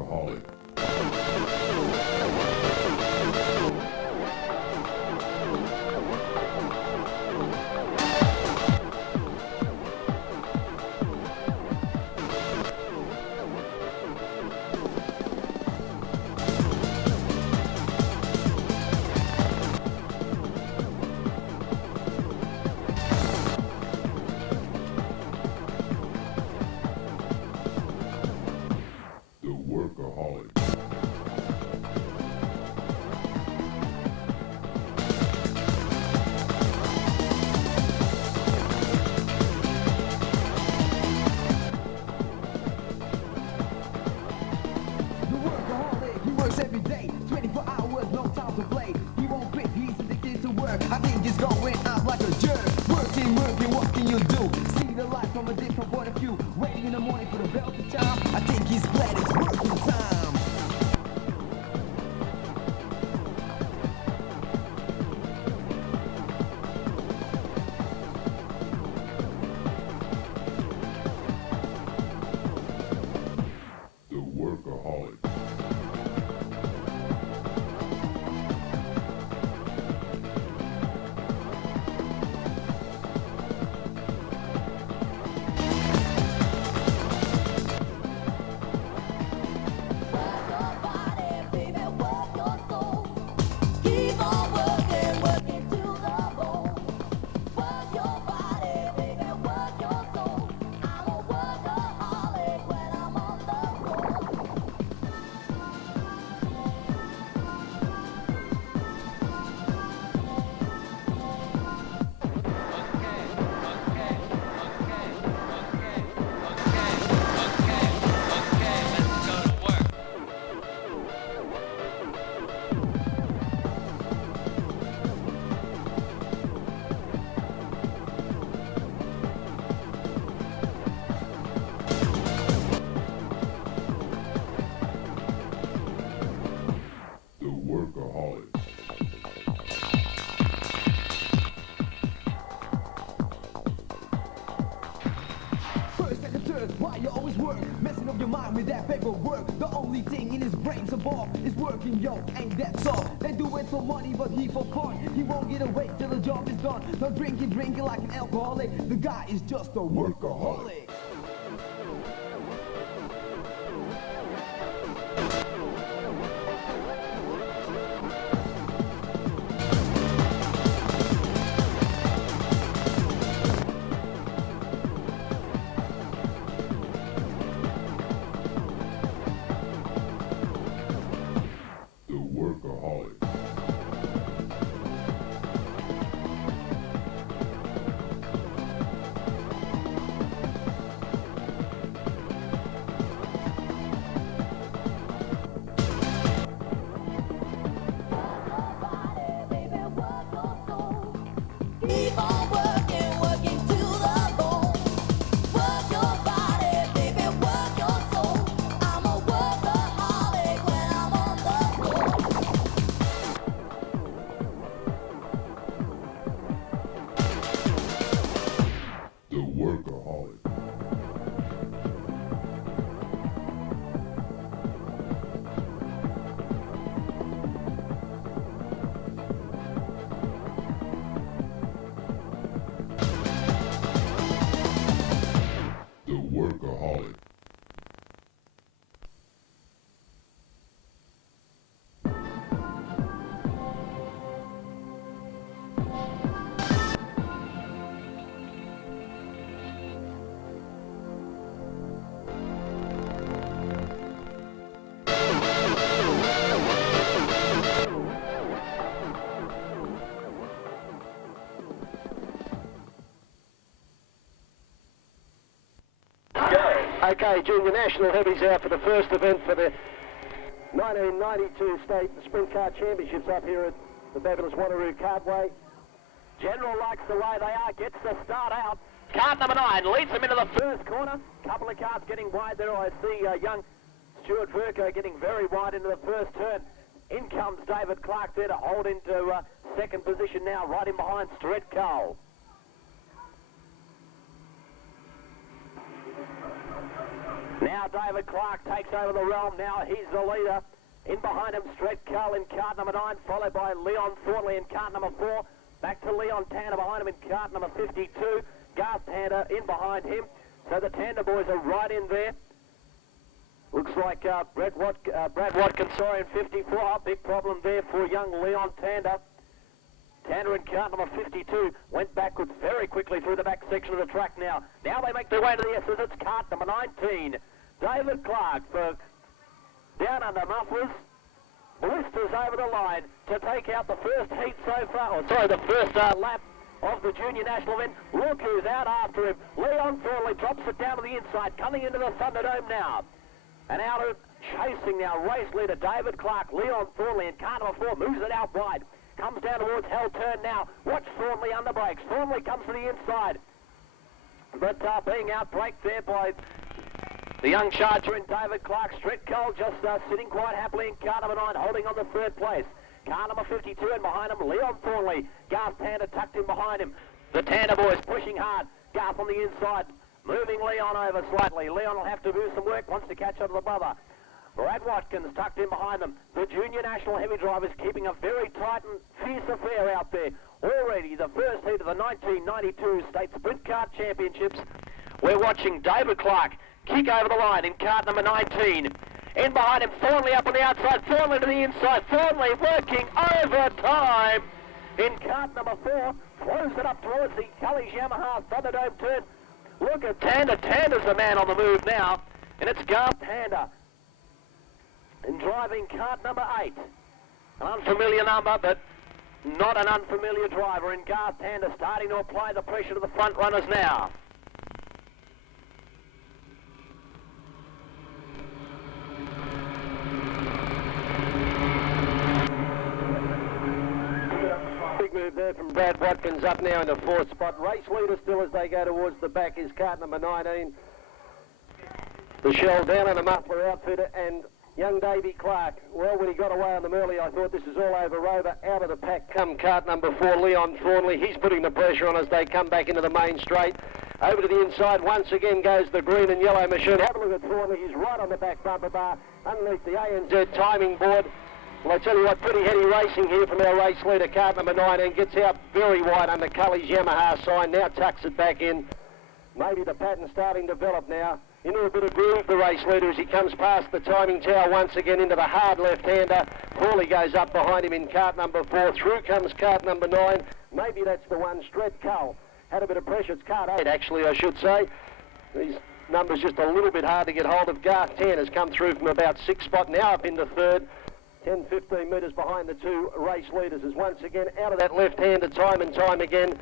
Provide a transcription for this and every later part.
workaholic. Every day, 24 hours, no time to play. He won't quit, he's addicted to work. I think he's going out like a jerk. Working, what can you do? See the life from a different point of view. Waiting in the morning for the bell to chime. I think he's glad it's working time. The workaholic. Why you always work, messing up your mind with that paperwork. The only thing in his brain's above is working, yo, ain't that so? They do it for money, but he for fun. He won't get away till the job is done. Not drinking like an alcoholic. The guy is just a workaholic. Okay, Junior National Heavies out for the first event for the 1992 State Sprint Car Championships up here at the fabulous Wanneroo Kartway. General likes the way they are, gets the start out. Kart number 9 leads them into the first corner. Couple of cars getting wide there. I see young Stuart Verco getting very wide into the first turn. In comes David Clark there to hold into second position now, right in behind Stret Cole. Now David Clark takes over the realm. Now he's the leader. In behind him, Stret Cull in cart number 9, followed by Leon Thornley in cart number 4. Back to Leon Tanner behind him in cart number 52. Garth Tanner in behind him. So the Tanner boys are right in there. Looks like Brad Watkins, sorry, in 54. Oh, big problem there for young Leon Tanner. Tanner in cart number 52 went backwards very quickly through the back section of the track now. Now they make their way to the S's. It's cart number 19. David Clark for Down Under Mufflers. Blisters over the line to take out the first heat so far, or sorry, the first lap of the junior national event. Look who's out after him. Leon Thornley drops it down to the inside, coming into the Thunderdome now. And out of chasing now, race leader David Clark. Leon Thornley in car number 4 moves it out wide. Comes down towards Hell Turn now. Watch Thornley under brakes. Thornley comes to the inside. But being outbraked there by the young charger in David Clark. Stret Cole just sitting quite happily in car number 9, holding on the 3rd place. Car number 52 and behind him, Leon Thornley. Garth Tanner tucked in behind him. The Tanner boys pushing hard. Garth on the inside, moving Leon over slightly. Leon will have to do some work, wants to catch up to the brother. Brad Watkins tucked in behind them. The junior national heavy drivers keeping a very tight and fierce affair out there. Already the first heat of the 1992 State Sprint Kart Championships. We're watching David Clark kick over the line in cart number 19. In behind him, Thornley up on the outside, Thornley to the inside, Thornley working overtime in cart number 4, throws it up towards the Cully's Yamaha Thunderdome turn. Look at Tander, Tander's the man on the move now, and it's Garth Tander in driving cart number 8. An unfamiliar number, but not an unfamiliar driver in Garth Tander, starting to apply the pressure to the front runners now. Big move there from Brad Watkins, up now in the 4th spot. Race leader still as they go towards the back is cart number 19. The Shell Down on the muffler outfitter and young Davy Clark. Well, when he got away on them early, I thought this is all over. Rover out of the pack come cart number 4, Leon Thornley. He's putting the pressure on as they come back into the main straight. Over to the inside, once again goes the green and yellow machine. Have a look at Thornley. He's right on the back bumper bar underneath the ANZ timing board. Well, I tell you what, pretty heady racing here from our race leader, cart number 19. Gets out very wide under Cully's Yamaha sign. Now tucks it back in. Maybe the pattern starting to develop now. Into a bit of groove, the race leader, as he comes past the timing tower once again into the hard left-hander. Thorley goes up behind him in cart number 4. Through comes cart number 9. Maybe that's the one. Stret Cull had a bit of pressure. It's cart 8, actually, I should say. These numbers just a little bit hard to get hold of. Garth Tan has come through from about 6th spot, now up into 3rd. 10, 15 metres behind the 2 race leaders, as once again out of that left-hander time and time again.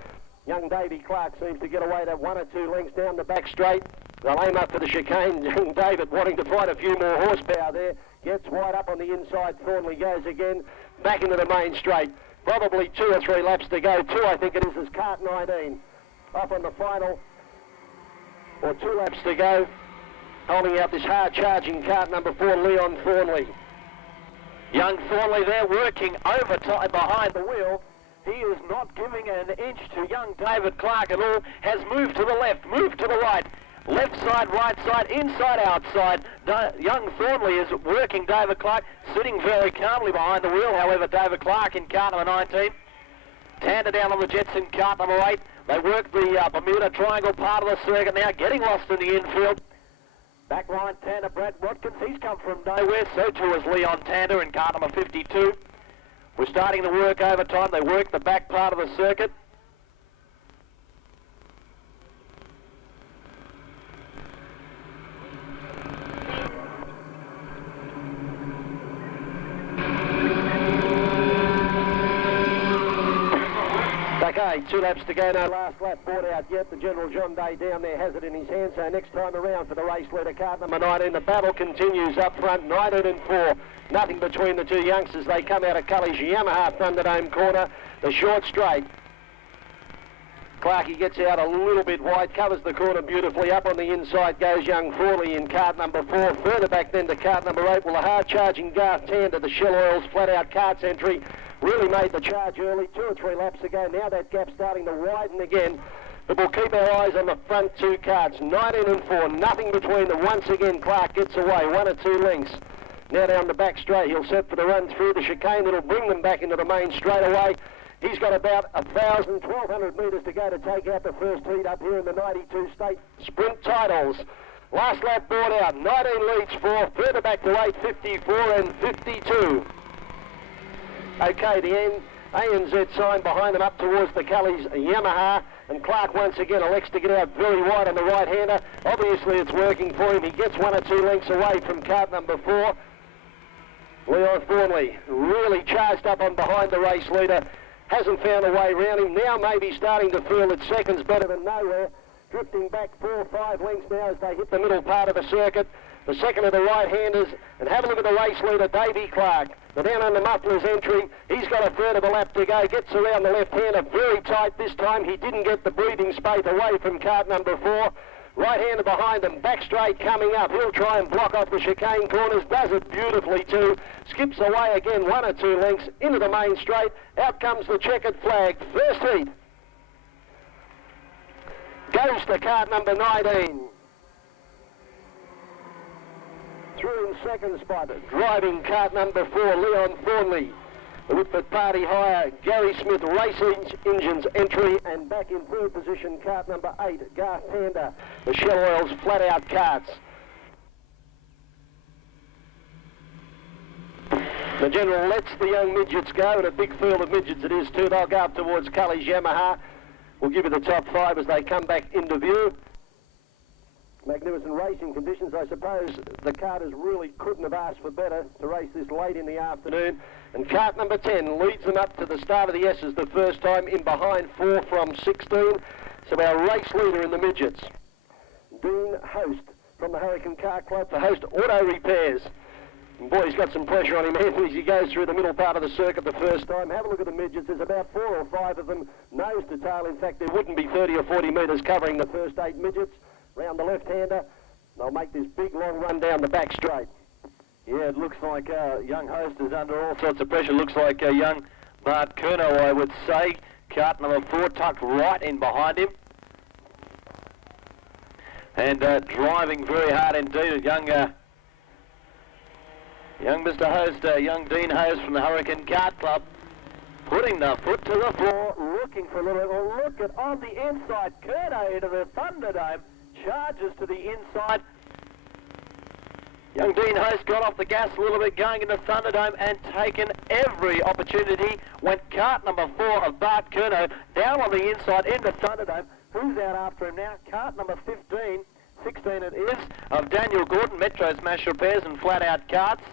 Young Davy Clark seems to get away to 1 or 2 lengths down the back straight. They'll aim up for the chicane. Young David wanting to find a few more horsepower there. Gets wide up on the inside. Thornley goes again. Back into the main straight. Probably 2 or 3 laps to go. 2, I think it is, as cart 19. Up on the final. Or 2 laps to go. Holding out this hard-charging cart number 4, Leon Thornley. Young Thornley there working overtime behind the wheel. He is not giving an inch to young David Clark at all. Has moved to the left, moved to the right. Left side, right side, inside, outside. Young Thornley is working David Clark, sitting very calmly behind the wheel. However, David Clark in cart number 19. Tander down on the jets in cart number 8. They work the Bermuda Triangle part of the circuit now, getting lost in the infield. Back line, Tander, Brad Watkins, he's come from nowhere. So too is Leon Tander in car number 52. We're starting to work overtime. They work the back part of the circuit. Okay, 2 laps to go, no last lap board out yet. The General John Day down there has it in his hand, so next time around for the race leader, cart number 19. The battle continues up front, 19 and 4. Nothing between the 2 youngsters. They come out of Cully's Yamaha Thunderdome corner, the short straight. Clarkey gets out a little bit wide, covers the corner beautifully. Up on the inside goes young Thorley in cart number 4. Further back then to cart number 8. Well, the hard-charging Garth Tander, the Shell Oils flat-out karts entry, really made the charge early. 2 or 3 laps ago. Now that gap's starting to widen again. But we'll keep our eyes on the front two karts. 19 and 4, nothing between them. Once again, Clark gets away, 1 or 2 lengths. Now down the back straight, he'll set for the run through the chicane. That'll bring them back into the main straight away. He's got about 1,000, 1,200 metres to go to take out the first heat up here in the 92 state sprint titles. Last lap board out, 19 leads 4, further back to 8, 54 and 52. Okay, the ANZ sign behind them up towards the Cully's Yamaha, and Clark once again elects to get out very wide on the right-hander. Obviously it's working for him. He gets 1 or 2 lengths away from kart number 4. Leon Thornley really charged up on behind the race leader. Hasn't found a way round him. Now maybe starting to feel that second's better than nowhere. Drifting back 4 or 5 lengths now as they hit the middle part of the circuit. The second of the right-handers, and have a look at the race leader, Davey Clark. The down under muffler's entry, he's got a third of a lap to go, gets around the left-hander very tight this time. He didn't get the breathing space away from kart number 4. Right-hander behind them, back straight coming up. He'll try and block off the chicane corners, does it beautifully too. Skips away again 1 or 2 lengths into the main straight. Out comes the checkered flag, first heat. Goes to kart number 19. Through in second spot, driving kart number 4, Leon Thornley. The Whitford Party Hire, Gary Smith Racing Engines entry, and back in third position, kart number 8, Garth Tander, the Shell Oils Flat Out Karts. The General lets the young midgets go, and a big field of midgets it is too. They'll go up towards Cully's Yamaha. We'll give you the top 5 as they come back into view. Magnificent racing conditions. I suppose the karters really couldn't have asked for better to race this late in the afternoon. And kart number 10 leads them up to the start of the S's the first time, in behind 4 from 16. So our race leader in the midgets, Dean Host from the Hurricane Car Club for Host Auto Repairs. And boy, he's got some pressure on him as he goes through the middle part of the circuit the first time. Have a look at the midgets. There's about 4 or 5 of them, nose to tail. In fact, there wouldn't be 30 or 40 metres covering the first 8 midgets. Round the left-hander, they'll make this big long run down the back straight. Yeah, it looks like young Host is under all sorts of pressure. Looks like young Bart Kerno, I would say. Kart number 4 tucked right in behind him. And driving very hard indeed. Young Mr. Host, young Dean Host from the Hurricane Kart Club, putting the foot to the floor, looking for a little, oh, look at on the inside, Kerno into the Thunderdome, charges to the inside. Young Dean Host got off the gas a little bit going into Thunderdome and taken every opportunity. Went kart number 4 of Bart Kerno down on the inside into Thunderdome. Who's out after him now? Kart number 15, 16 it is, of Daniel Gordon, Metro Smash Repairs and Flat Out Karts.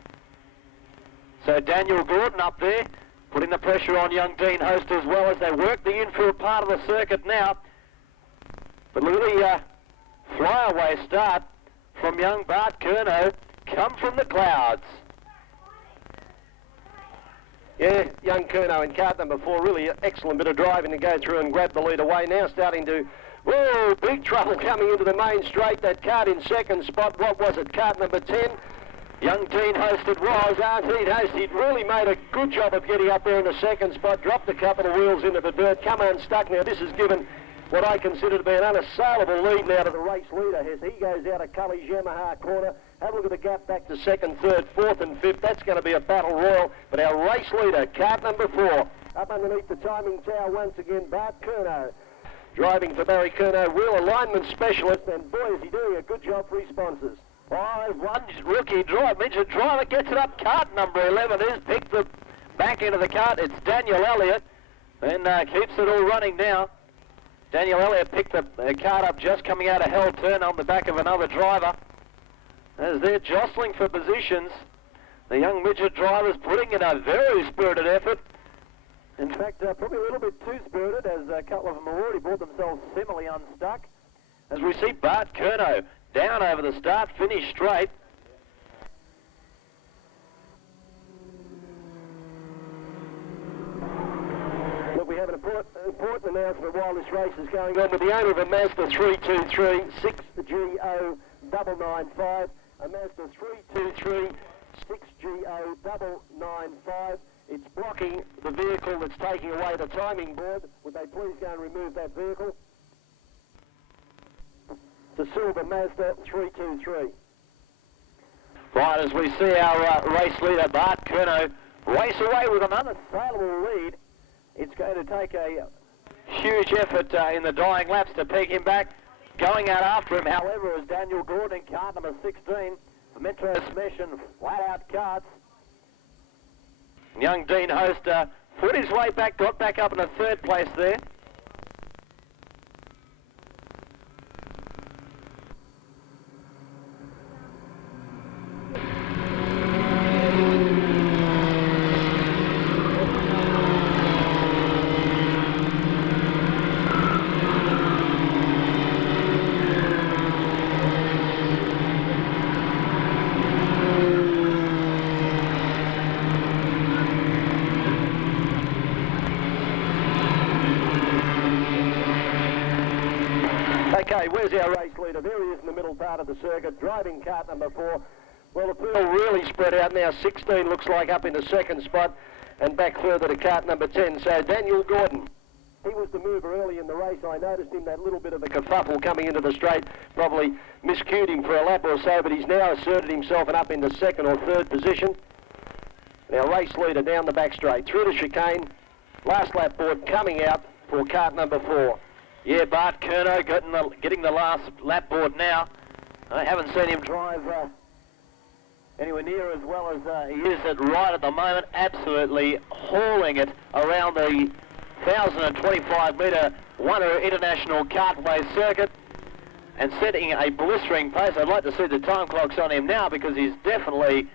So Daniel Gordon up there, putting the pressure on young Dean Host as well as they work the infield part of the circuit now. But look at the flyaway start from young Bart Kerno, come from the clouds. Yeah, young Kerno in kart number 4, really an excellent bit of driving to go through and grab the lead away. Now starting to, whoa, big trouble coming into the main straight. That kart in second spot, what was it, kart number 10? Young Dean Host it was, Dean Host, he'd really made a good job of getting up there in the second spot, dropped a couple of wheels into the dirt, come unstuck. Now this has given what I consider to be an unassailable lead now to the race leader as he goes out of Cully's Yamaha corner. Have a look at the gap back to second, third, fourth and fifth. That's going to be a battle royal. But our race leader, kart number 4, up underneath the timing tower once again, Bart Kerno. Driving for Barry Kerno, wheel alignment specialist, and boy is he doing a good job for his sponsors. Oh, one rookie driver, midget driver gets it up. Kart number 11 is picked the back end of the kart. It's Daniel Elliott and keeps it all running now. Daniel Elliott picked the kart up just coming out of Hell Turn on the back of another driver. As they're jostling for positions, the young midget driver's putting in a very spirited effort. In fact, probably a little bit too spirited, as a couple of them have already brought themselves similarly unstuck. As we see Bart Kerno down over the start, finish straight. Look, we have an important announcement while this race is going on with the owner of a Mazda 323 6GO995, a Mazda 323 6GO995. It's blocking the vehicle that's taking away the timing board. Would they please go and remove that vehicle? to silver Mazda 323. Right, as we see our race leader, Bart Curnow, race away with an unassailable lead. It's going to take a huge effort in the dying laps to peg him back. Going out after him, however, is Daniel Gordon, kart number 16, for Metro Smesh and Flat Out Karts. Young Dean Host fought his way back, got back up in a third place there. Okay, where's our race leader? There he is in the middle part of the circuit, driving kart number 4. Well, the field really spread out now. 16 looks like up in the second spot and back further to kart number 10. So Daniel Gordon, he was the mover early in the race. I noticed him that little bit of a kerfuffle coming into the straight, probably miscued him for a lap or so, but he's now asserted himself and up into second or third position. Now race leader down the back straight, through the chicane, last lap board coming out for kart number 4. Yeah, Bart Curnow getting the last lap board now. I haven't seen him drive anywhere near as well as he is right at the moment. Absolutely hauling it around the 1,025 metre Wanneroo International Kartway circuit and setting a blistering pace. I'd like to see the time clocks on him now because he's definitely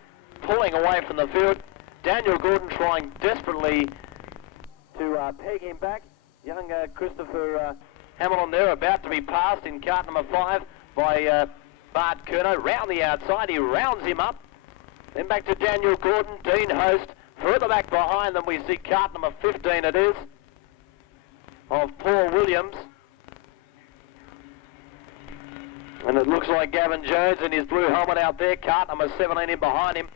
pulling away from the field. Daniel Gordon trying desperately to peg him back. Young Christopher Hamilton there about to be passed in kart number 5 by Bart Curnow. Round the outside, he rounds him up. Then back to Daniel Gordon, Dean Host. Further back behind them we see kart number 15 it is, of Paul Williams. And it looks like Gavin Jones in his blue helmet out there. Kart number 17 in behind him,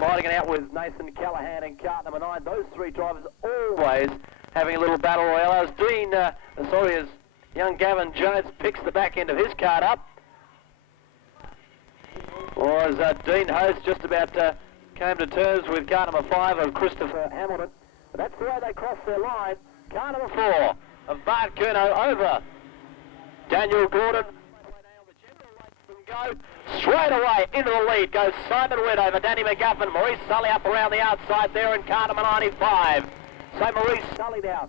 fighting it out with Nathan Callahan in kart number 9. Those three drivers always having a little battle royale as young Gavin Jones picks the back end of his kart up. Or as Dean Host just about came to terms with kart number 5 of Christopher Hamilton. But that's the way they cross their line. Kart number 4 of Bart Curnow over Daniel Gordon. Go straight away into the lead goes Simon Webb over Danny McGuffin. Maurice Sully up around the outside there in kart number 95. So Maurice Sully now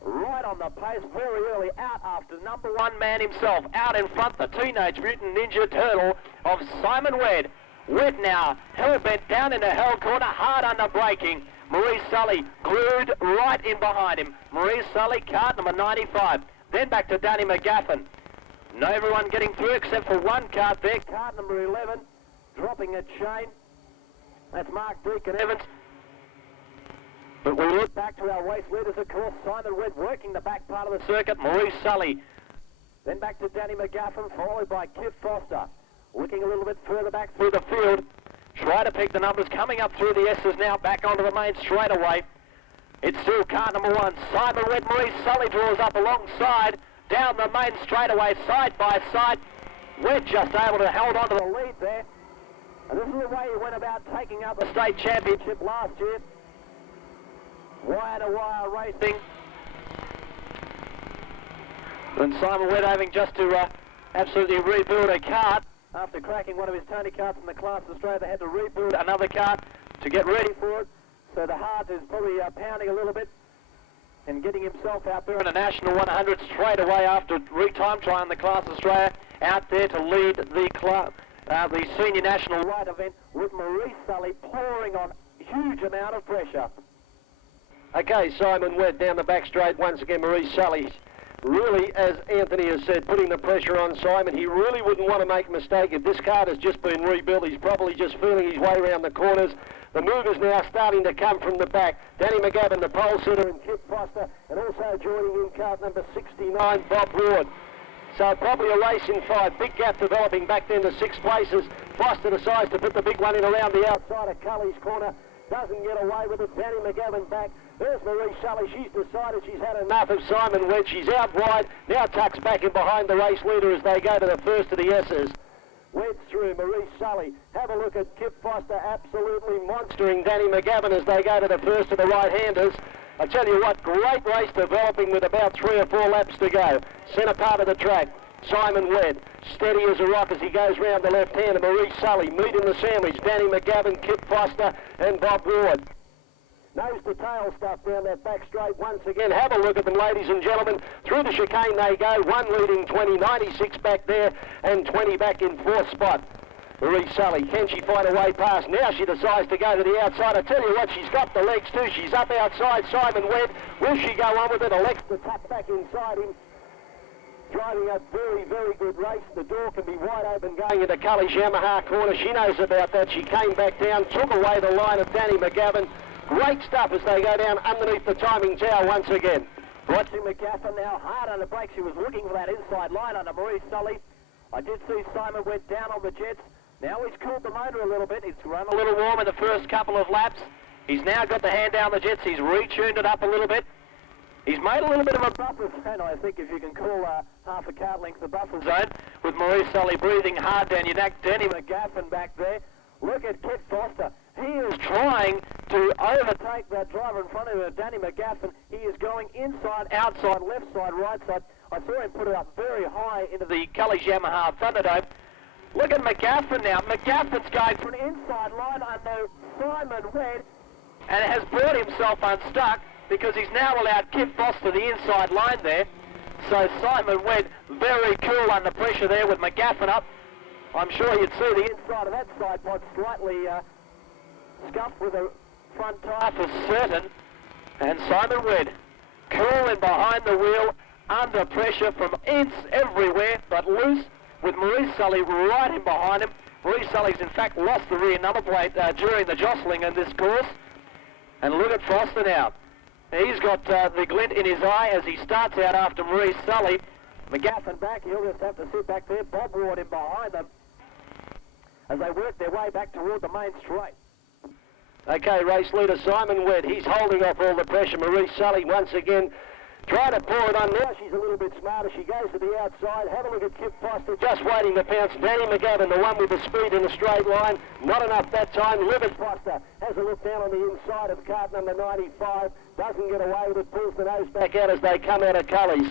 right on the pace very early, out after number 1 man himself, out in front the Teenage Mutant Ninja Turtle of Simon Webb. Webb now hell-bent down into hell corner, hard under braking. Maurice Sully glued right in behind him. Maurice Sully, kart number 95. Then back to Danny McGuffin. No, everyone getting through except for one kart there, kart number 11, dropping a chain. That's Mark Deacon Evans. But we look back to our race leaders, of course. Simon Webb working the back part of the circuit. Maurice Sully. Then back to Danny McGuffin, followed by Kip Foster. Looking a little bit further back through the field. Try to pick the numbers. Coming up through the S's now, back onto the main straightaway. It's still kart number 1. Simon Webb, Maurice Sully draws up alongside. Down the main straightaway, side by side. Webb just able to hold on to the lead there. And this is the way he went about taking up the state championship last year. Wire-to-wire racing. And Simon Webb having just to absolutely rebuild a kart. After cracking one of his Tony karts in the Class Australia, they had to rebuild another kart to get ready for it. So the heart is probably pounding a little bit and getting himself out there in a National 100 straight away after time trial in the Class Australia, out there to lead the Senior National Light event with Maurice Sully pouring on huge amount of pressure. Okay, Simon Webb down the back straight once again. Maurice Sully really, as Anthony has said, putting the pressure on Simon. He really wouldn't want to make a mistake. If this kart has just been rebuilt, he's probably just feeling his way around the corners. The move is now starting to come from the back. Danny McGavin, the pole sitter, and Kip Foster, and also joining in kart number 69, Bob Ward. So probably a race in 5. Big gap developing back then to 6 places. Foster decides to put the big one in around the outside of Cully's corner. doesn't get away with it. Danny McGavin back. There's Marie Sully. She's decided she's had enough of Simon Wed. She's out wide. Now tucks back in behind the race leader as they go to the first of the S's. Wed's through, Marie Sully. Have a look at Kip Foster absolutely monstering Danny McGavin as they go to the first of the right-handers. I tell you what, great race developing with about 3 or 4 laps to go. Centre part of the track, Simon Wed, steady as a rock as he goes round the left hand. Marie Sully, meet in the sandwich, Danny McGavin, Kip Foster and Bob Ward. Nose to tail stuff down that back straight once again. Have a look at them, ladies and gentlemen. Through the chicane they go. One leading 20, 96 back there, and 20 back in 4th spot. Marie Sully, can she find a way past? Now she decides to go to the outside. I tell you what, she's got the legs too. She's up outside Simon Wed. Will she go on with it? Elects to tuck back inside him. Driving a very, very good race. The door can be wide open going into Cully's Yamaha corner. She knows about that. She came back down, took away the line of Danny McGavin. Great stuff as they go down underneath the timing tower once again. Roger McGavin now hard on the brakes. He was looking for that inside line under Marie Sully. I did see Simon went down on the jets. Now he's cooled the motor a little bit. It's run a little warm in the first couple of laps. He's now got the hand down the jets. He's retuned it up a little bit. He's made a little bit of a buffer zone, I think, if you can call half a kart length the buffer zone, with Marie Sully breathing hard down your neck. Danny McGavin back there. Look at Kip Foster. He is trying to overtake that driver in front of him, Danny McGavin. He is going inside, outside, left side, right side. I saw him put it up very high into the Cully's Yamaha Thunderdome. Look at McGavin now. McGavin's going for an inside line under Simon Wed and has brought himself unstuck because he's now allowed Kip Foster the inside line there. So Simon Wed very cool under pressure there with McGavin up. I'm sure you'd see the inside of that side pod slightly scuffed with a front tyre for certain. And Simon Wed cool in behind the wheel, under pressure from ends everywhere, but loose with Marie Sully right in behind him. Marie Sully's in fact lost the rear number plate during the jostling in this course. And look at Foster now. He's got the glint in his eye as he starts out after Marie Sully. McGavin back, he'll just have to sit back there. Bob Ward in behind them as they work their way back toward the main straight. Okay, race leader Simon Wed, he's holding off all the pressure. Marie Sully once again trying to pour it on. Now she's a little bit smarter. She goes to the outside. Have a look at Kip Foster just waiting to pounce. Danny McGavin, the one with the speed in the straight line. Not enough that time. Livett Foster has a look down on the inside of kart number 95. Doesn't get away with it. Pulls the nose back out as they come out of Cully's.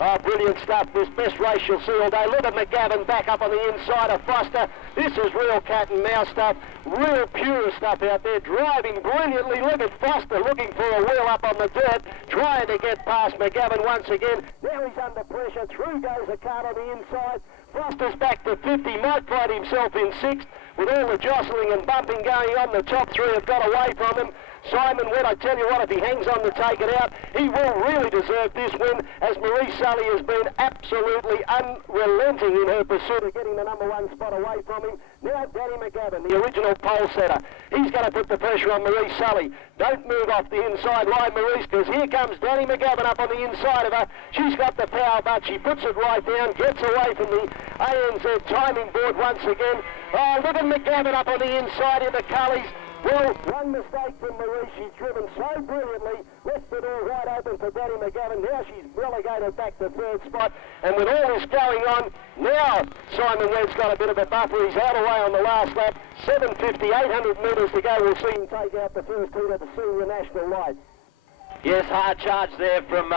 Oh, brilliant stuff. This best race you'll see all day. Look at McGavin back up on the inside of Foster. This is real cat and mouse stuff. Real pure stuff out there. Driving brilliantly. Look at Foster looking for a wheel up on the dirt. Trying to get past McGavin once again. Now he's under pressure. Through goes a kart on the inside. Foster's back to 50. Might find himself in 6th. With all the jostling and bumping going on, the top 3 have got away from him. Simon Wed, I tell you what, if he hangs on to take it out, he will really deserve this win, as Marie Sully has been absolutely unrelenting in her pursuit of getting the number 1 spot away from him. Now Danny McGavin, the original pole setter, he's going to put the pressure on Marie Sully. Don't move off the inside line, Maurice, because here comes Danny McGavin up on the inside of her. She's got the power, but she puts it right down, gets away from the ANZ timing board once again. Oh, look at McGavin up on the inside in the Cullies. Well, one mistake from Marie. She's driven so brilliantly, left the door wide open for Danny McGavin. Now she's relegated back to 3rd spot. And with all this going on, now Simon Wed's got a bit of a buffer. He's out away on the last lap. 750, 800 metres to go. We'll see him take out the first heat of the senior national light. Yes, hard charge there from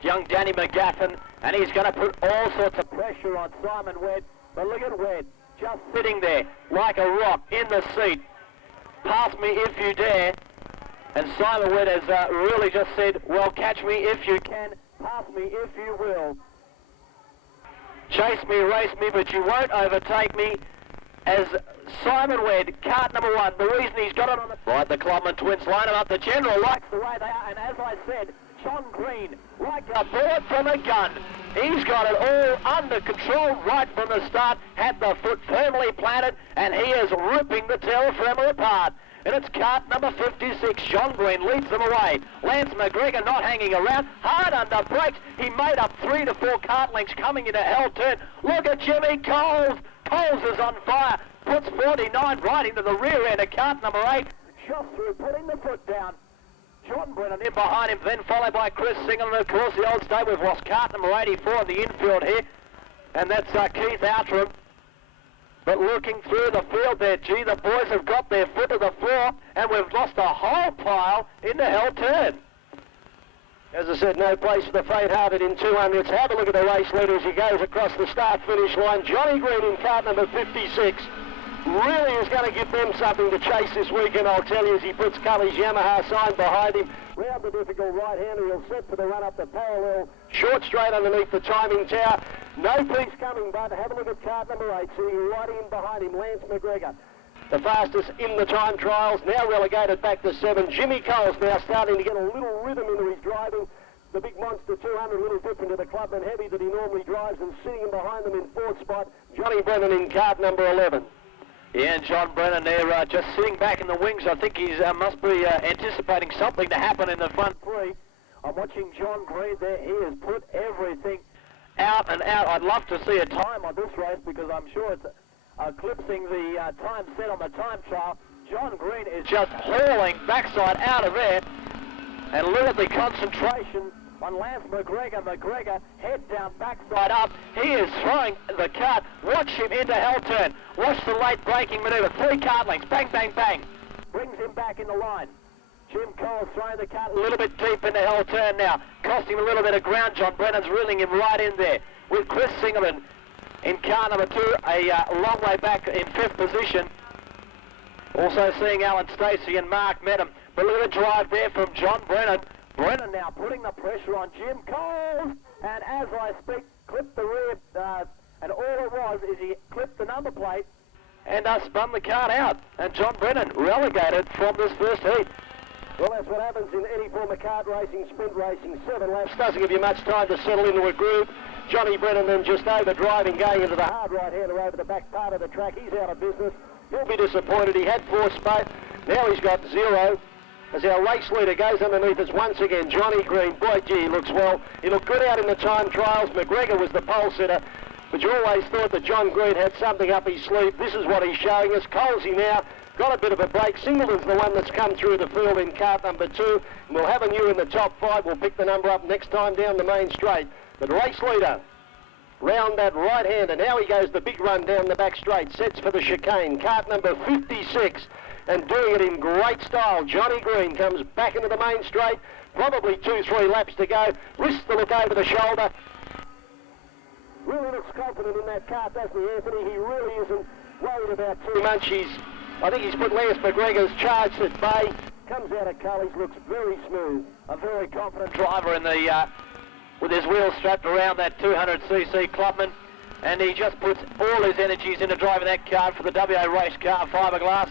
young Danny McGavin. And he's going to put all sorts of pressure on Simon Wed. But look at Wed, just sitting there like a rock in the seat. Pass me if you dare. And Simon Wed has really just said, well, catch me if you can, pass me if you will. Chase me, race me, but you won't overtake me. As Simon Wed, kart number 1, the reason he's got it on the... Right, the Clubman twins line him up. The General likes the way they are, and as I said, John Green, like a bullet from a gun. He's got it all under control right from the start, had the foot firmly planted, and he is ripping the terra firma apart. And it's kart number 56. John Green leads them away. Lance McGregor not hanging around. Hard under brakes. He made up 3 to 4 kart lengths coming into hell turn. Look at Jimmy Coles. Coles is on fire. Puts 49 right into the rear end of kart number 8. Just through, putting the foot down. John Brennan in behind him, then followed by Chris Singleton. Of course, the old state. We've lost kart number 84 in the infield here, and that's Keith Outram. But looking through the field there, gee, the boys have got their foot to the floor, and we've lost a whole pile in the hell turn. As I said, no place for the faint-hearted in 200s. Have a look at the race leader as he goes across the start-finish line. Johnny Green in kart number 56. Really is going to give them something to chase this weekend, I'll tell you, as he puts Cully's Yamaha sign behind him. Round the difficult right-hander, he'll set for the run up the parallel. Short straight underneath the timing tower. No peaks coming, but have a look at kart number 8, sitting right in behind him, Lance McGregor. The fastest in the time trials, now relegated back to 7. Jimmy Cole's now starting to get a little rhythm into his driving. The big monster 200, a little different to the Clubman Heavy that he normally drives, and sitting behind them in 4th spot, Johnny Brennan in kart number 11. Yeah, and John Brennan there just sitting back in the wings. I think he must be anticipating something to happen in the front 3. I'm watching John Green there. He has put everything out and out. I'd love to see a time on this race because I'm sure it's eclipsing the time set on the time trial. John Green is just hauling backside out of there. And look at the concentration on Lance McGregor. McGregor, head down, backside up. He is throwing the kart. Watch him into hell turn. Watch the late braking manoeuvre. 3 kart lengths. Bang, bang, bang. Brings him back in the line. Jim Cole's throwing the kart a little bit deep into hell turn now. Costing him a little bit of ground. John Brennan's reeling him right in there. With Chris Singleton in car number 2, a long way back in 5th position. Also seeing Alan Stacey and Mark Medham. But look at the drive there from John Brennan. Brennan now putting the pressure on Jim Cole, and as I speak, clipped the rear, and all it was is he clipped the number plate and spun the kart out, and John Brennan relegated from this first heat. Well, that's what happens in any form of kart racing, sprint racing. 7 laps doesn't give you much time to settle into a groove. Johnny Brennan then just overdriving, going into the hard right-hander over the back part of the track. He's out of business. He'll be disappointed. He had 4 spots. Now he's got 0. As our race leader goes underneath us once again, Johnny Green. Boy, gee, he looks well. He looked good out in the time trials. McGregor was the pole sitter, but you always thought that John Green had something up his sleeve. This is what he's showing us. Colesy now got a bit of a break. Singleton's the one that's come through the field in kart number 2. And we'll have a new in the top 5. We'll pick the number up next time down the main straight. But race leader, round that right-hander. Now he goes the big run down the back straight. Sets for the chicane. Kart number 56. And doing it in great style. Johnny Green comes back into the main straight. Probably 2-3 laps to go. Risks the look over the shoulder. Really looks confident in that kart, doesn't he, Anthony? He really isn't worried about too much. I think he's put Lance McGregor's charge at bay. Comes out of Cully's, looks very smooth. A very confident driver in the with his wheels strapped around that 200cc Clubman. And he just puts all his energies into driving that kart for the WA race car fiberglass.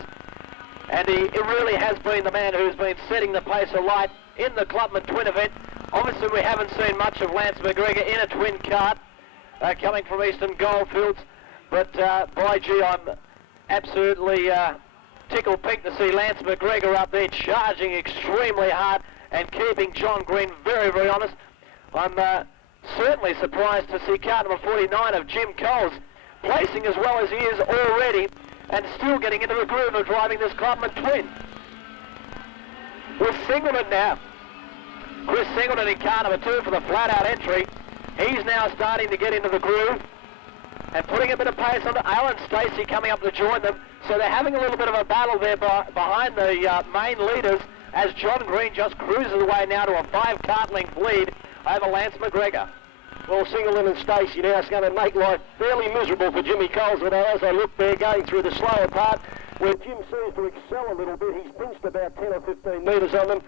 And he really has been the man who's been setting the pace alight in the Clubman twin event. Obviously, we haven't seen much of Lance McGregor in a twin kart coming from Eastern Goldfields. But, by gee, I'm absolutely tickled pink to see Lance McGregor up there charging extremely hard and keeping John Green very, very honest. I'm certainly surprised to see kart number 49 of Jim Coles placing as well as he is already, and still getting into the groove of driving this Clubman twin. With Singleton now. Chris Singleton in car number 2 for the flat-out entry. He's now starting to get into the groove and putting a bit of pace on Alan Stacey coming up to join them. So they're having a little bit of a battle there behind the main leaders as John Green just cruises away now to a 5 kart length lead over Lance McGregor. Well, Singleton and Stacey now is going to make life fairly miserable for Jimmy Coles, but as they look there going through the slower part, where Jim seems to excel a little bit, he's pinched about 10 or 15 metres on them.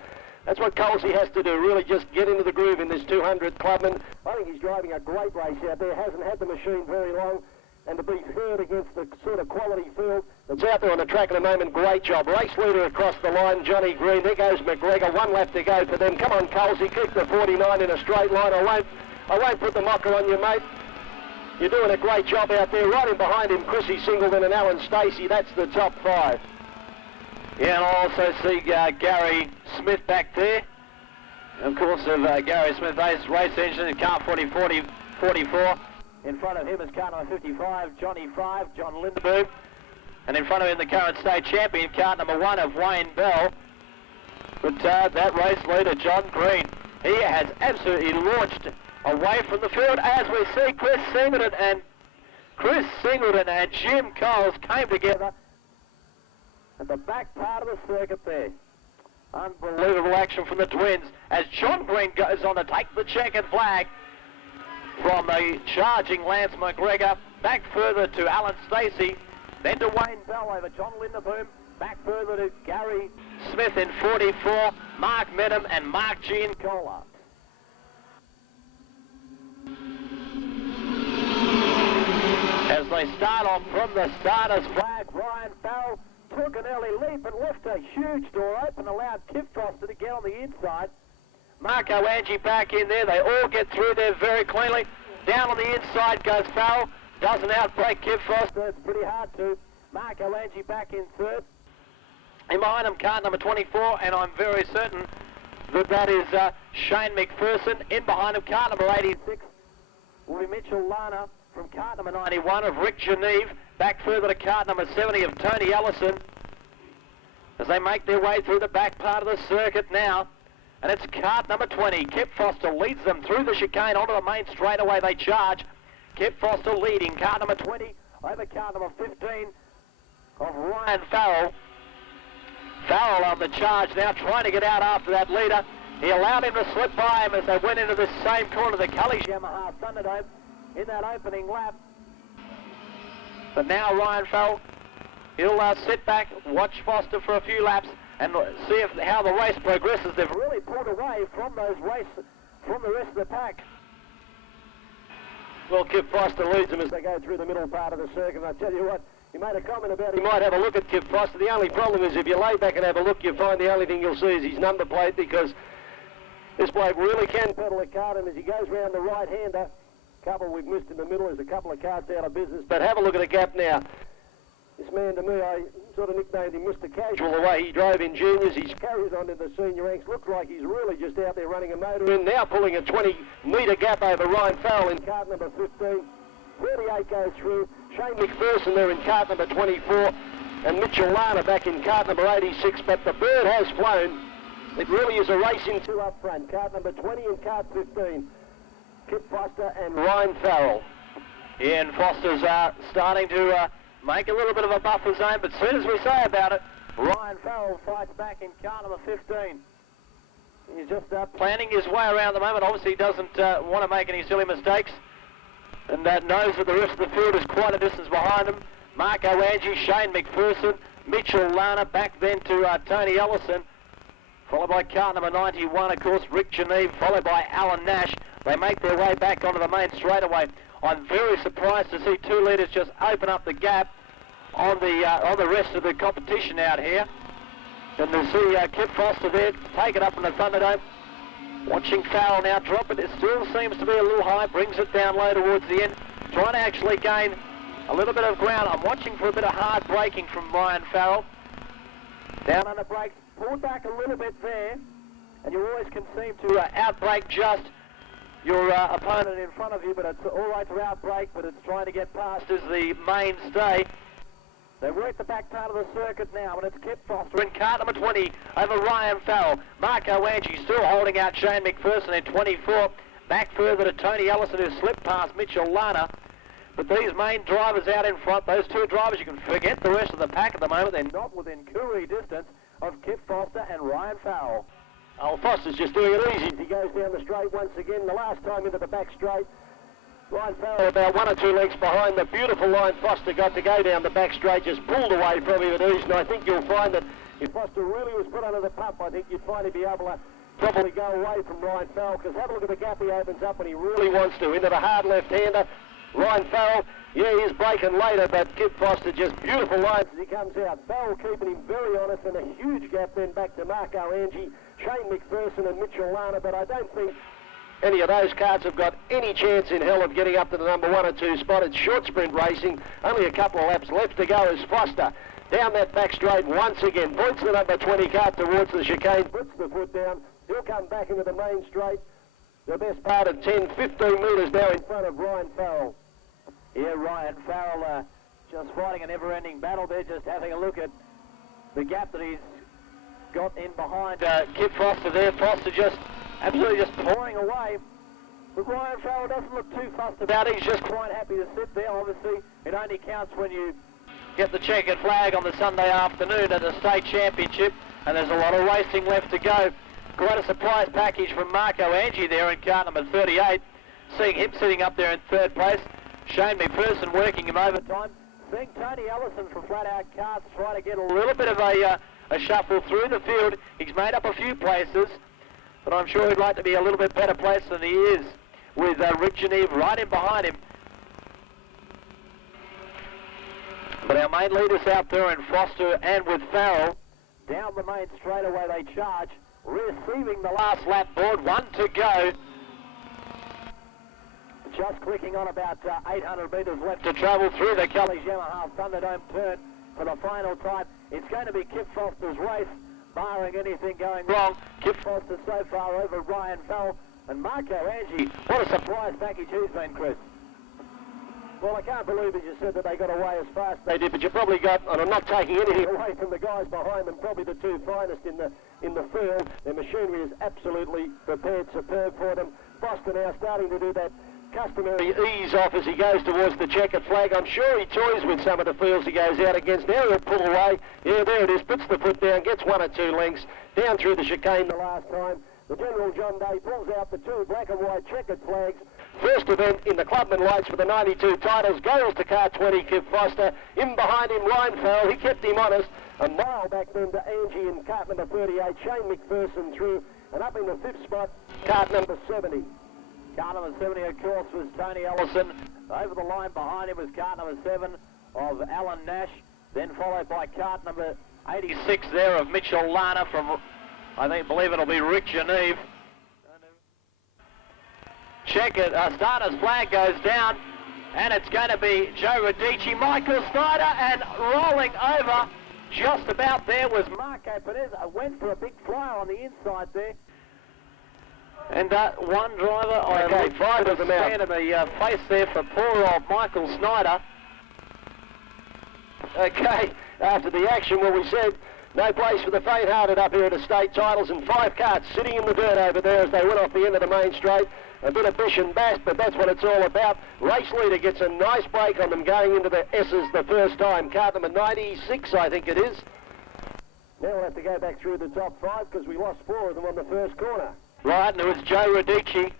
That's what Colesy has to do, really just get into the groove in this 200 Clubman. I think he's driving a great race out there, hasn't had the machine very long, and to be third against the sort of quality field that's out there on the track at the moment, great job. Race leader across the line, Johnny Green. There goes McGregor, 1 lap to go for them. Come on, Colesy, keep the 49 in a straight line. I won't put the mocker on you, mate. You're doing a great job out there. Right in behind him, Chrissy Singleton and Alan Stacey. That's the top 5. Yeah, and I also see Gary Smith back there. Of course, Gary Smith, race engine in car 44. In front of him is car number 55, Johnny 5, John Lindenberg. And in front of him, the current state champion, kart number 1 of Wayne Bell. But that race leader, John Green, he has absolutely launched away from the field as we see Chris Singleton and Jim Coles came together at the back part of the circuit there. Unbelievable action from the twins as John Green goes on to take the checkered flag from the charging Lance McGregor. Back further to Alan Stacey, then to Wayne Bell over John Linderboom. Back further to Gary Smith in 44, Mark Medham and Mark Giancola. As they start off from the starter's flag, Ryan Farrell took an early leap and left a huge door open, allowed Kip Foster to get on the inside. Marco Angie back in there. They all get through there very cleanly. Down on the inside goes Farrell. Doesn't outbreak Kip Foster. It's pretty hard to. Marco Angie back in third. In behind him, kart number 24, and I'm very certain that that is Shane McPherson. In behind him, kart number 86 will be Mitchell Lana from kart number 91 of Rick Geneve. Back further to kart number 70 of Tony Ellison as they make their way through the back part of the circuit now. And it's kart number 20. Kip Foster leads them through the chicane onto the main straightaway. They charge. Kip Foster leading. Kart number 20 over kart number 15 of Ryan Farrell. Farrell on the charge now, trying to get out after that leader. He allowed him to slip by him as they went into this same corner, the Cullish Yamaha Thunderdome, in that opening lap. But now Ryan Farrell, he'll sit back, watch Foster for a few laps, and see how the race progresses. They've really pulled away from the rest of the pack. Well, Kip Foster leads them as they go through the middle part of the circuit. And I tell you what, you made a comment about he might have a look at Kip Foster. The only problem is if you lay back and have a look, you find the only thing you'll see is his number plate, because this bloke really can pedal a kart, and as he goes round the right-hander, couple we've missed in the middle, there's a couple of karts out of business. But have a look at the gap now. This man, to me, I sort of nicknamed him Mr. Casual, the way he drove in juniors. He carries on in the senior ranks. Looks like he's really just out there running a motor in. Now pulling a 20-metre gap over Ryan Farrell in kart number 15. 38 goes through. Shane McPherson there in kart number 24. And Mitchell Lana back in kart number 86. But the bird has flown. It really is a race in two up front. Kart number 20 and kart 15. Kip Foster and Ryan Farrell. Ian Foster's starting to make a little bit of a buffer zone, but as soon as we say about it, Ryan Farrell fights back in car number 15. He's just planning his way around at the moment. Obviously he doesn't want to make any silly mistakes, and knows that the rest of the field is quite a distance behind him. Marco Angie, Shane McPherson, Mitchell Lana, back then to Tony Ellison, followed by car number 91, of course, Rick Geneve, followed by Alan Nash. They make their way back onto the main straightaway. I'm very surprised to see two leaders just open up the gap on the rest of the competition out here. And to see Kip Foster there take it up in the Thunderdome. Watching Farrell now drop it. It still seems to be a little high. Brings it down low towards the end. Trying to actually gain a little bit of ground. I'm watching for a bit of hard braking from Ryan Farrell. Down on the brakes. Pulled back a little bit there. And you always can seem to outbrake just your opponent in front of you, but it's all right to outbrake, but it's trying to get past is the mainstay. They work the back part of the circuit now, and it's Kip Foster in kart number 20 over Ryan Farrell. Marco Angie still holding out Shane McPherson in 24. Back further to Tony Ellison, who slipped past Mitchell Lana. But these main drivers out in front, those two drivers, you can forget the rest of the pack at the moment. They're not within Koori distance of Kip Foster and Ryan Farrell. Oh, Foster's just doing it easy. He goes down the straight once again. The last time into the back straight, Ryan Farrell about 1 or 2 lengths behind the beautiful line Foster got to go down the back straight, just pulled away from him at ease. And I think you'll find that if Foster really was put under the pump, I think you'd find he'd be able to probably go away from Ryan Farrell, because have a look at the gap he opens up when he really wants to. Into the hard left-hander, Ryan Farrell, yeah, he's braking later, but Kip Foster just beautiful lines as he comes out. Farrell keeping him very honest, and a huge gap then back to Marco Angie, Shane McPherson and Mitchell Lana, but I don't think any of those karts have got any chance in hell of getting up to the number 1 or 2 spot. It's short sprint racing, only a couple of laps left to go as Foster down that back straight once again, points the number 20 kart towards the chicane, puts the foot down, he'll come back into the main straight, the best part of 10, 15 metres now in front of Ryan Farrell. Yeah, Ryan Farrell Just fighting a never-ending battle there, just having a look at the gap that he's got in behind Kip Foster there. Foster just absolutely just pouring away. But Ryan Farrell doesn't look too fussed about it. He's just quite happy to sit there. Obviously, it only counts when you get the checkered flag on the Sunday afternoon at the state championship, and there's a lot of racing left to go. Quite a surprise package from Marco Angie there in car number 38. Seeing him sitting up there in third place. Shane McPherson working him overtime. Seeing Tony Ellison from Flat Out Karts try to get a little bit of a shuffle through the field. He's made up a few places, but I'm sure he'd like to be a little bit better placed than he is, with Rich and Eve right in behind him. But our main leaders out there in Foster and with Farrell, down the main straightaway they charge, receiving the last lap board, 1 to go. Just clicking on about 800 metres left to travel through the Kelly's Yamaha Thunderdome turn for the final time. It's going to be Kip Foster's race, barring anything going wrong. Kip Foster so far over Ryan Farrell and Marco Angie. What a surprise package he's been, Chris. Well, I can't believe, as you said, that they got away as fast as they did, but you probably got, and I'm not taking anything away from the guys behind them, probably the two finest in the field. Their machinery is absolutely prepared, superb for them. Foster now starting to do that customary ease off as he goes towards the checkered flag. I'm sure he toys with some of the fields he goes out against. Now he'll pull away. Yeah, there it is. Puts the foot down, gets 1 or 2 lengths down through the chicane the last time. The General John Day pulls out the 2 black and white checkered flags. First event in the Clubman Lights for the 92 titles goes to car 20, Kip Foster. In behind him, Ryan Farrell. He kept him honest. A mile back then to Angie in cart number 38. Shane McPherson through. And up in the 5th spot, cart number 70. Car number 70, of course, was Tony Ellison. Over the line behind him was car number 7 of Alan Nash. Then followed by cart number 86 there of Mitchell Lana from, I believe it'll be Rich and Eve. Starter's flag goes down, and it's going to be Joe Radici, Michael Snyder, and rolling over just about there was Marco Perez. Went for a big flyer on the inside there. And one driver, Okay, 5 of them out. Stand in the face there for poor old Michael Snyder. Okay, after the action, well, we said no place for the faint-hearted up here at the state titles, and 5 carts sitting in the dirt over there as they went off the end of the main straight. A bit of bish and bash, but that's what it's all about. Race leader gets a nice break on them going into the S's the first time. Cart number 96, I think it is. Now we'll have to go back through the top 5 because we lost 4 of them on the first corner. Right, and it was Joe Radici,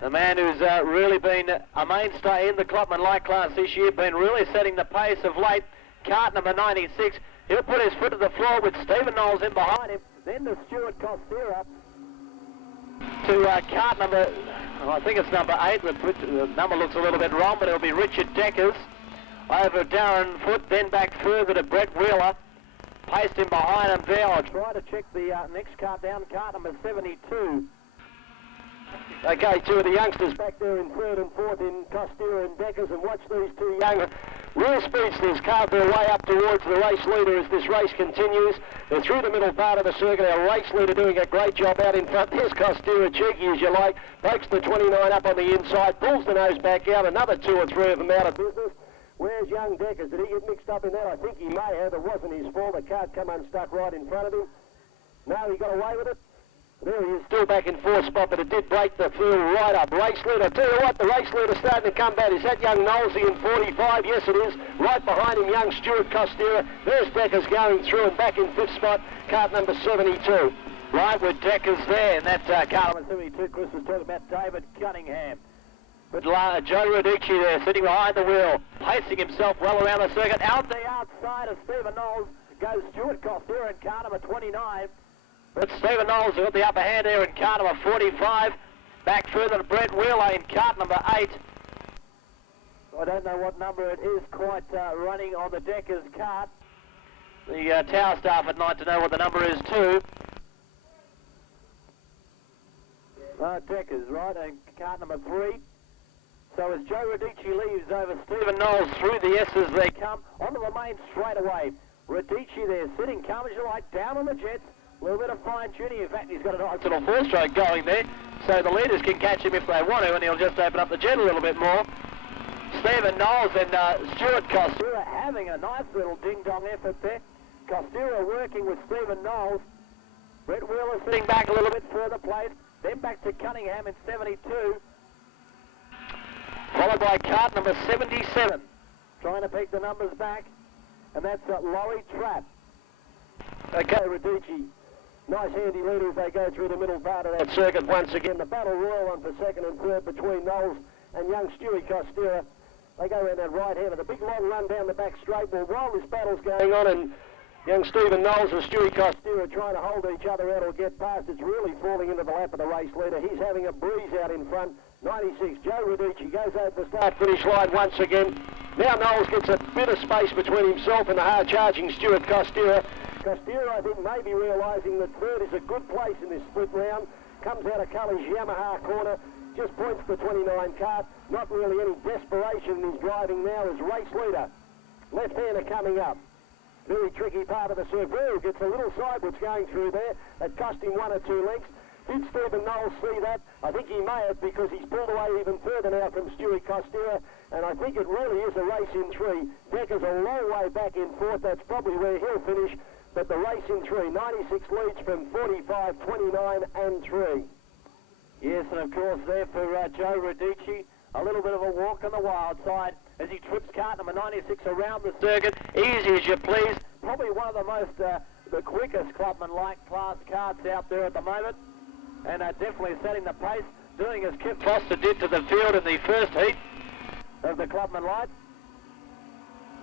the man who's really been a mainstay in the Clubman Light class this year, been really setting the pace of late. Cart number 96, he'll put his foot to the floor with Stephen Knowles in behind him. Then the Stuart Costera to cart number, I think it's number 8. The number looks a little bit wrong, but it'll be Richard Deckers. Over Darren Foote, then back further to Brett Wheeler. Placed him behind him there. I'll try to check the next cart down, cart number 72. Okay, 2 of the youngsters back there in 3rd and 4th in Costera and Deckers, and watch these 2 young real speedsters carve their way up towards the race leader as this race continues. They're through the middle part of the circuit. Our race leader doing a great job out in front. There's Costera, cheeky as you like, pokes the 29 up on the inside, pulls the nose back out, another 2 or 3 of them out of business. Where's young Deckers? Did he get mixed up in that? I think he may have. It wasn't his fault. The cart come unstuck right in front of him. No, he got away with it. There he is, still back in 4th spot, but it did break the field right up. Race leader, tell you what, the race leader's starting to come back. Is that young Knowlesy in 45? Yes, it is. Right behind him, young Stuart Costera. There's Deckers going through and back in 5th spot, cart number 72. Right with Deckers there, and that cart number 72, Chris was talking about David Cunningham. But Joe Radici there, sitting behind the wheel, placing himself well around the circuit. Out the outside of Stephen Knowles goes Stuart Costera in car number 29. But Stephen Knowles got the upper hand there in car number 45. Back further to Brett Wheeler in cart number 8. I don't know what number it is quite running on the Deckers cart. The tower staff would like to know what the number is too. Deckers, right, and cart number 3. So as Joe Radici leaves over Stephen Knowles through the S's, they come onto the main straightaway. Radici there, sitting calm as you like, down on the jets. A little bit of fine-tuning. In fact, he's got a nice little 4-stroke going there, so the leaders can catch him if they want to, and he'll just open up the jet a little bit more. Stephen Knowles and Stuart Costera having a nice little ding-dong effort there. Costera working with Stephen Knowles. Brett Wheeler sitting back a little bit further place. Then back to Cunningham in 72. Followed by kart number 77. Trying to pick the numbers back. And that's Laurie Trapp. Okay, Radici. Nice handy leader as they go through the middle part of that circuit once again. The battle royal on for second and third between Knowles and young Stewie Costera. They go around that right hand of the big long run down the back straight. Well, while this battle's going on and young Stephen Knowles and Stewie Costera trying to hold each other out or get past, it's really falling into the lap of the race leader. He's having a breeze out in front. 96, Joe Radici goes over the start-finish line once again. Now Knowles gets a bit of space between himself and the hard-charging Stuart Costera. Costera, I think, may be realising that third is a good place in this split round. Comes out of Cully's Yamaha corner, just points the 29 kart. Not really any desperation in his driving now as race leader. Left-hander coming up. Very tricky part of the circuit. Gets a little sideways going through there. It cost him 1 or 2 lengths. Did Stephen Knowles see that? I think he may have, because he's pulled away even further now from Stewie Costera, and I think it really is a race in 3. Decker's a long way back in fourth. That's probably where he'll finish, but the race in 3. 96 leads from 45, 29 and 3. Yes, and of course there for Joe Radici, a little bit of a walk on the wild side as he trips kart number 96 around the circuit, easy as you please. Probably one of the most, the quickest clubman-like class karts out there at the moment. And definitely setting the pace, doing as Kip Foster did to the field in the first heat of the Clubman Light.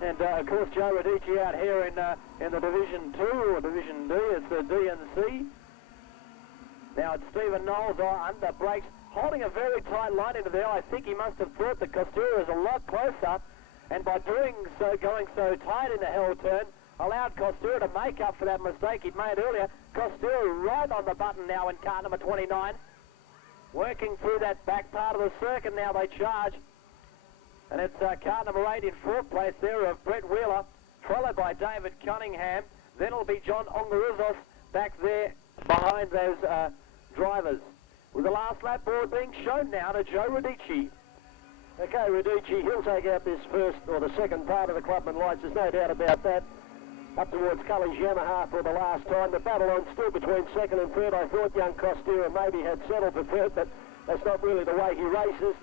And of course Joe Radici out here in the Division 2 or Division D, it's the D and C. Now it's Stephen Knowles under brakes, holding a very tight line into there. I think he must have thought that Costera is a lot closer, and by doing so, going so tight in the hell turn, allowed Costera to make up for that mistake he'd made earlier. Costera right on the button now in car number 29. Working through that back part of the circuit now, they charge. And it's car number 8 in fourth place there of Brett Wheeler, followed by David Cunningham. Then it'll be John Ongaruzos back there behind those drivers. With the last lap board being shown now to Joe Radici. Okay, Radici, he'll take out this first or the second part of the Clubman Lights, there's no doubt about that. Up towards Cully's Yamaha for the last time. The battle on still between second and third. I thought young Costera maybe had settled for third, but that's not really the way he races.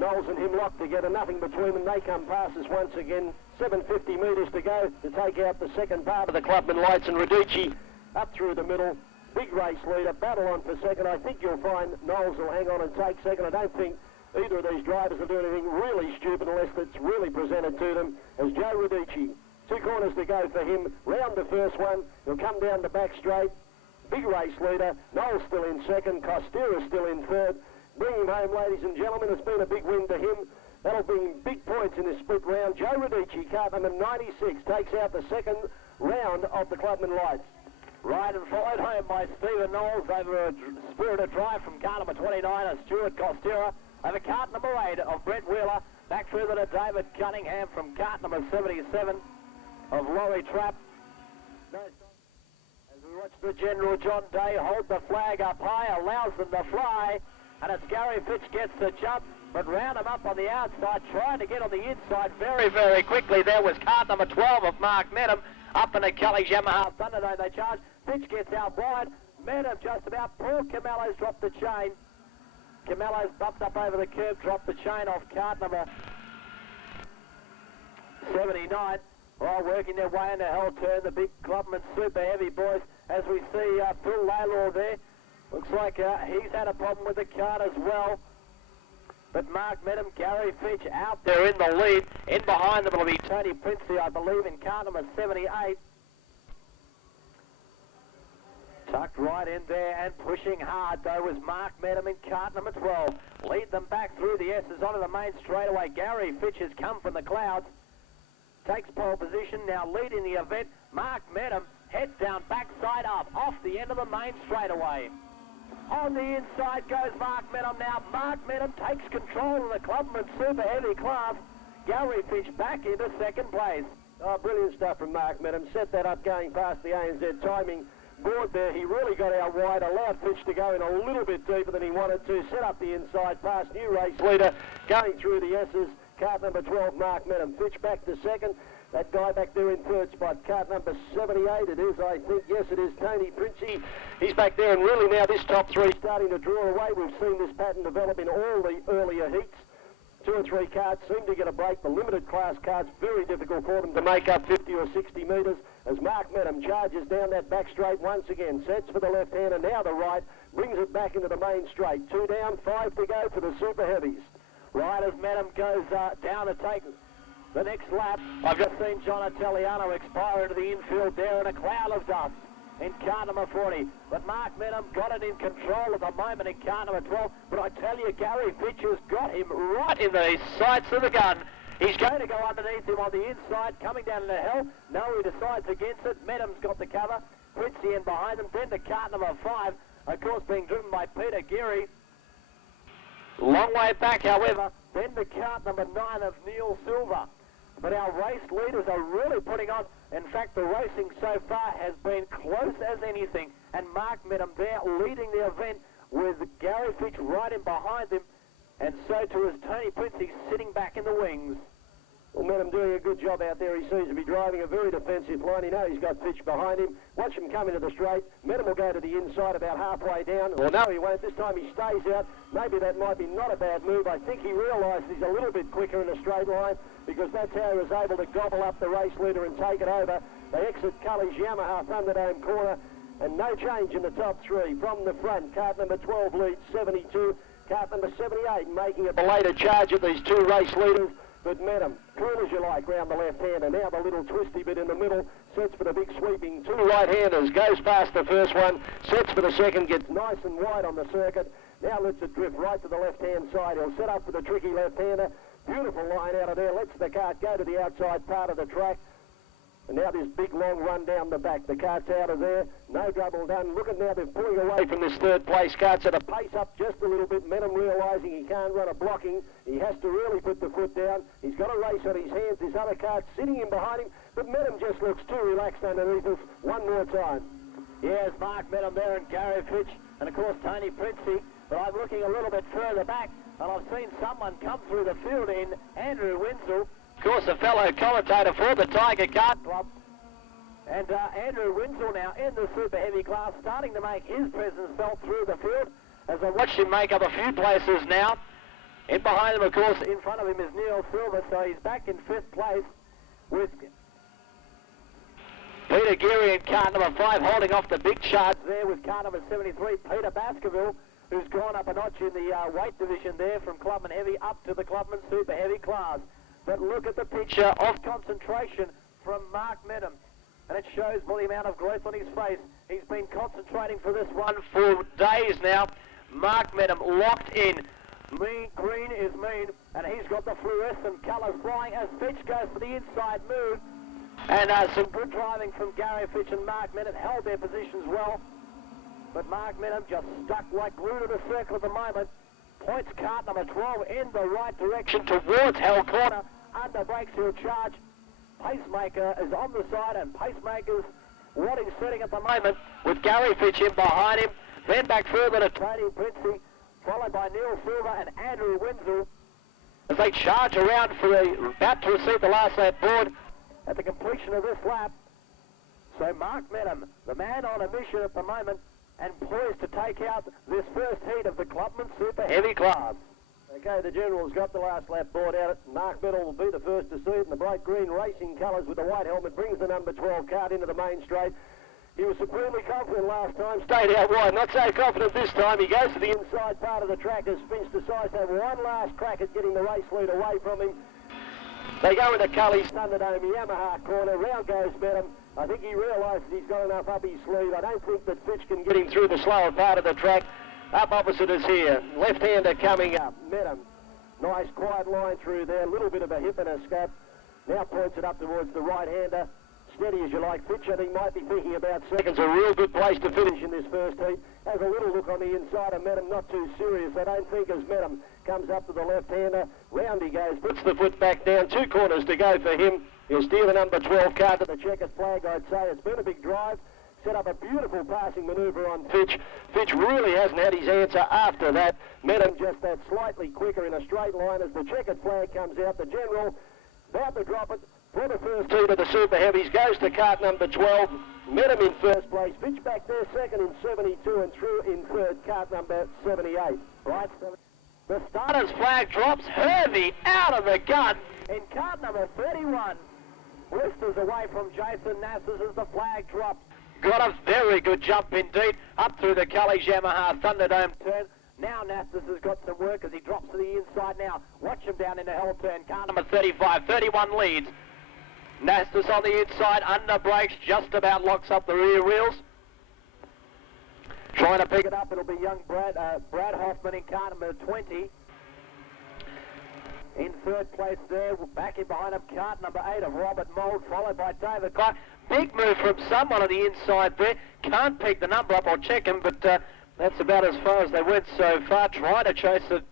Knowles and him locked together, nothing between them. They come past us once again. 750 metres to go to take out the second part of the Clubman Lights, and Radici up through the middle. Big race leader, battle on for second. I think you'll find Knowles will hang on and take second. I don't think either of these drivers will do anything really stupid unless it's really presented to them, as Joe Radici. 2 corners to go for him. Round the first one. He'll come down the back straight. Big race leader. Knowles still in second. Costera still in third. Bring him home, ladies and gentlemen. It's been a big win to him. That'll bring big points in this split round. Joe Radici, kart number 96, takes out the second round of the Clubman Lights. Right and followed home by Stephen Knowles over a spirited drive from car number 29 of Stuart Costera. Over kart number 8 of Brett Wheeler. Back further to David Cunningham from kart number 77. Of Laurie Trapp. As we watch the General John Day hold the flag up high, allows them to fly, and it's Gary Fitch gets the jump, but round him up on the outside, trying to get on the inside very, very quickly. There was kart number 12 of Mark Medham, up in the Kelly's Yamaha Thunderdome. They charge. Fitch gets out wide. Medham just about. Paul Camello's dropped the chain. Camello's bumped up over the curb, dropped the chain off kart number 79. All working their way in the hell turn, the big Clubman super heavy boys, as we see Phil Laylor there. Looks like he's had a problem with the kart as well. But Mark Medham, Gary Fitch out there in the lead. In behind them will be Tony Princey, I believe, in car number 78. Tucked right in there and pushing hard, though, was Mark Medham in kart number 12. Lead them back through the S's onto the main straightaway. Gary Fitch has come from the clouds. Takes pole position, now leading the event. Mark Medham heads down, backside up, off the end of the main straightaway. On the inside goes Mark Medham now. Mark Medham takes control of the Clubman Super Heavy class. Gary Fitch back into second place. Oh, brilliant stuff from Mark Medham. Set that up going past the ANZ timing board there. He really got out wide, allowed Fitch to go in a little bit deeper than he wanted to. Set up the inside past new race leader, going through the S's. Kart number 12, Mark Medham. Fitch back to second. That guy back there in third spot, cart number 78 it is, I think. Yes, it is Tony Princey. He's back there, and really now this top three starting to draw away. We've seen this pattern develop in all the earlier heats. 2 or 3 carts seem to get a break. The limited class carts, very difficult for them to make up 50 or 60 metres as Mark Medham charges down that back straight once again. Sets for the left hand and now the right. Brings it back into the main straight. 2 down, 5 to go for the super heavies. Right as Medham goes down to take the next lap, I've just seen John Italiano expire into the infield there in a cloud of dust in car number 40. But Mark Medham got it in control at the moment in car number 12. But I tell you, Gary Fitch has got him right in the sights of the gun. He's going to go underneath him on the inside, coming down into hell. No, he decides against it. Medham's got the cover. Princey in behind him. Then to car number 5, of course, being driven by Peter Geary. Long way back, however. Then the cart number 9 of Neil Silver. But our race leaders are really putting on. In fact, the racing so far has been close as anything. And Mark Medham there leading the event with Gary Fitch right in behind him. And so too is Tony Princey sitting back in the wings. Well, Medham doing a good job out there. He seems to be driving a very defensive line. He knows he's got Fitch behind him. Watch him come into the straight. Medham will go to the inside about halfway down. Well, no, he won't. This time he stays out. Maybe that might be not a bad move. I think he realised he's a little bit quicker in a straight line because that's how he was able to gobble up the race leader and take it over. They exit Cully's Yamaha Thunderdome corner and no change in the top 3. From the front, cart number 12 leads 72. Cart number 78 making a belated charge at these 2 race leaders. But Medham, cool as you like, round the left hand, and now the little twisty bit in the middle, sets for the big sweeping 2 right-handers, goes past the first one, sets for the second, gets nice and wide on the circuit, now lets it drift right to the left-hand side. He'll set up for the tricky left-hander, beautiful line out of there, lets the cart go to the outside part of the track, and now this big long run down the back. The cart's out of there, no trouble done. Look at now, they're pulling away from this third place cart, so to pace up just a little bit. Medham realising he can't run a blocking. He has to really put the foot down. He's got a race on his hands. This other cart sitting in behind him, but Medham just looks too relaxed underneath us. One more time. Yes, Mark Medham there and Gary Fitch, and of course Tony Princey. But I'm looking a little bit further back, and I've seen someone come through the field in Andrew Winsell. Of course, a fellow commentator for the Tiger Kart Club. And Andrew Winsell now in the super heavy class, starting to make his presence felt through the field. As I watched him make up a few places now. In behind him, of course, in front of him is Neil Silver, so he's back in 5th place with Peter Geary in car number 5, holding off the big charge there with car number 73, Peter Baskerville, who's gone up a notch in the weight division there from Clubman Heavy up to the Clubman Super Heavy class. But look at the picture of concentration from Mark Medham. And it shows by the amount of growth on his face. He's been concentrating for this one for days now. Mark Medham locked in. Mean, green is mean, and he's got the fluorescent colours flying as Fitch goes for the inside move. And some good driving from Gary Fitch and Mark Medham held their positions well. But Mark Medham just stuck like glue to the circle at the moment. Points cart number 12 in the right direction towards Hell Corner. Under brakes, he'll charge. Pacemaker is on the side, and Pacemaker's what he's setting at the moment with Gary Fitch in behind him. Then back further to Tony Princey, followed by Neil Silver and Andrew Winsell as they charge around for about to receive the last lap board at the completion of this lap. So Mark Medham, the man on a mission at the moment, and poised to take out this first heat of the Clubman Super Heavy class. Okay, the General's got the last lap board out. Mark Medham will be the first to see it in the bright green racing colours with the white helmet. Brings the number 12 cart into the main straight. He was supremely confident last time, stayed out wide. Not so confident this time. He goes to the inside part of the track as Finch decides to have one last crack at getting the race lead away from him. They go into Cully's Thunderdome Yamaha corner. Round goes Medham. I think he realises he's got enough up his sleeve. I don't think that Fitch can get him through the slower part of the track. Up opposite is here. Left-hander coming up. Medham. Nice quiet line through there. A little bit of a hip and a scap. Now points it up towards the right-hander. Steady as you like. Fitch, I think, might be thinking about seconds. A real good place to finish in this first heat. Has a little look on the inside of Medham. Not too serious, I don't think, as Medham comes up to the left-hander. Round he goes. Puts the foot back down. 2 corners to go for him. He'll steer the number 12 car to the checkered flag, I'd say. It's been a big drive. Set up a beautiful passing manoeuvre on Fitch. Fitch really hasn't had his answer after that. Medham just that slightly quicker in a straight line as the checkered flag comes out. The General about to drop it. For the first heat of the Super Heavies goes to kart number 12. Met him in first place. Fitch back there second in 72 and through in third, kart number 78. Right. The starter's flag drops. Hervey out of the gun in kart number 31. Blisters away from Jason Nassus as the flag drops. Got a very good jump indeed up through the Culley's Yamaha Thunderdome turn. Now Nassus has got some work as he drops to the inside now. Watch him down in the hell turn. Car number 35, 31 leads. Nassus on the inside, under brakes, just about locks up the rear wheels. Trying to pick it up, it'll be young Brad Hoffman in car number 20. In third place there, back in behind him, kart number 8 of Robert Mould, followed by David Clark. Big move from someone on the inside there. Can't pick the number up or check him, but that's about as far as they went so far. Trying to chase the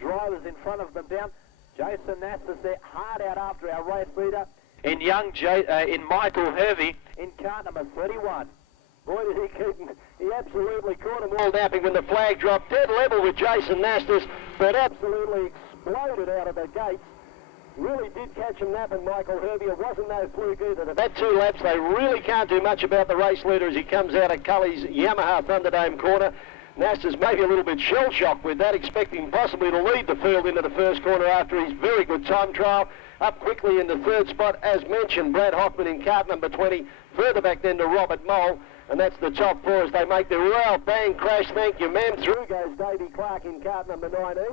drivers in front of them down. Jason Nassus there, hard out after our race leader. In in Michael Hervey in car number 31. Boy, did he keep him. He absolutely caught him all napping when the flag dropped. Dead level with Jason Nassus, but absolutely exploded out of the gates. Really did catch him napping, Michael Hervey. It wasn't no fluke either. They've had 2 laps. They really can't do much about the race leader as he comes out of Culley's Yamaha Thunderdome corner. Nassus maybe a little bit shell-shocked with that, expecting possibly to lead the field into the first corner after his very good time trial. Up quickly in the third spot, as mentioned, Brad Hoffman in kart number 20. Further back then to Robert Mole, and that's the top 4 as they make their row. Bang, crash, thank you, ma'am. Through goes Davey Clark in kart number 19.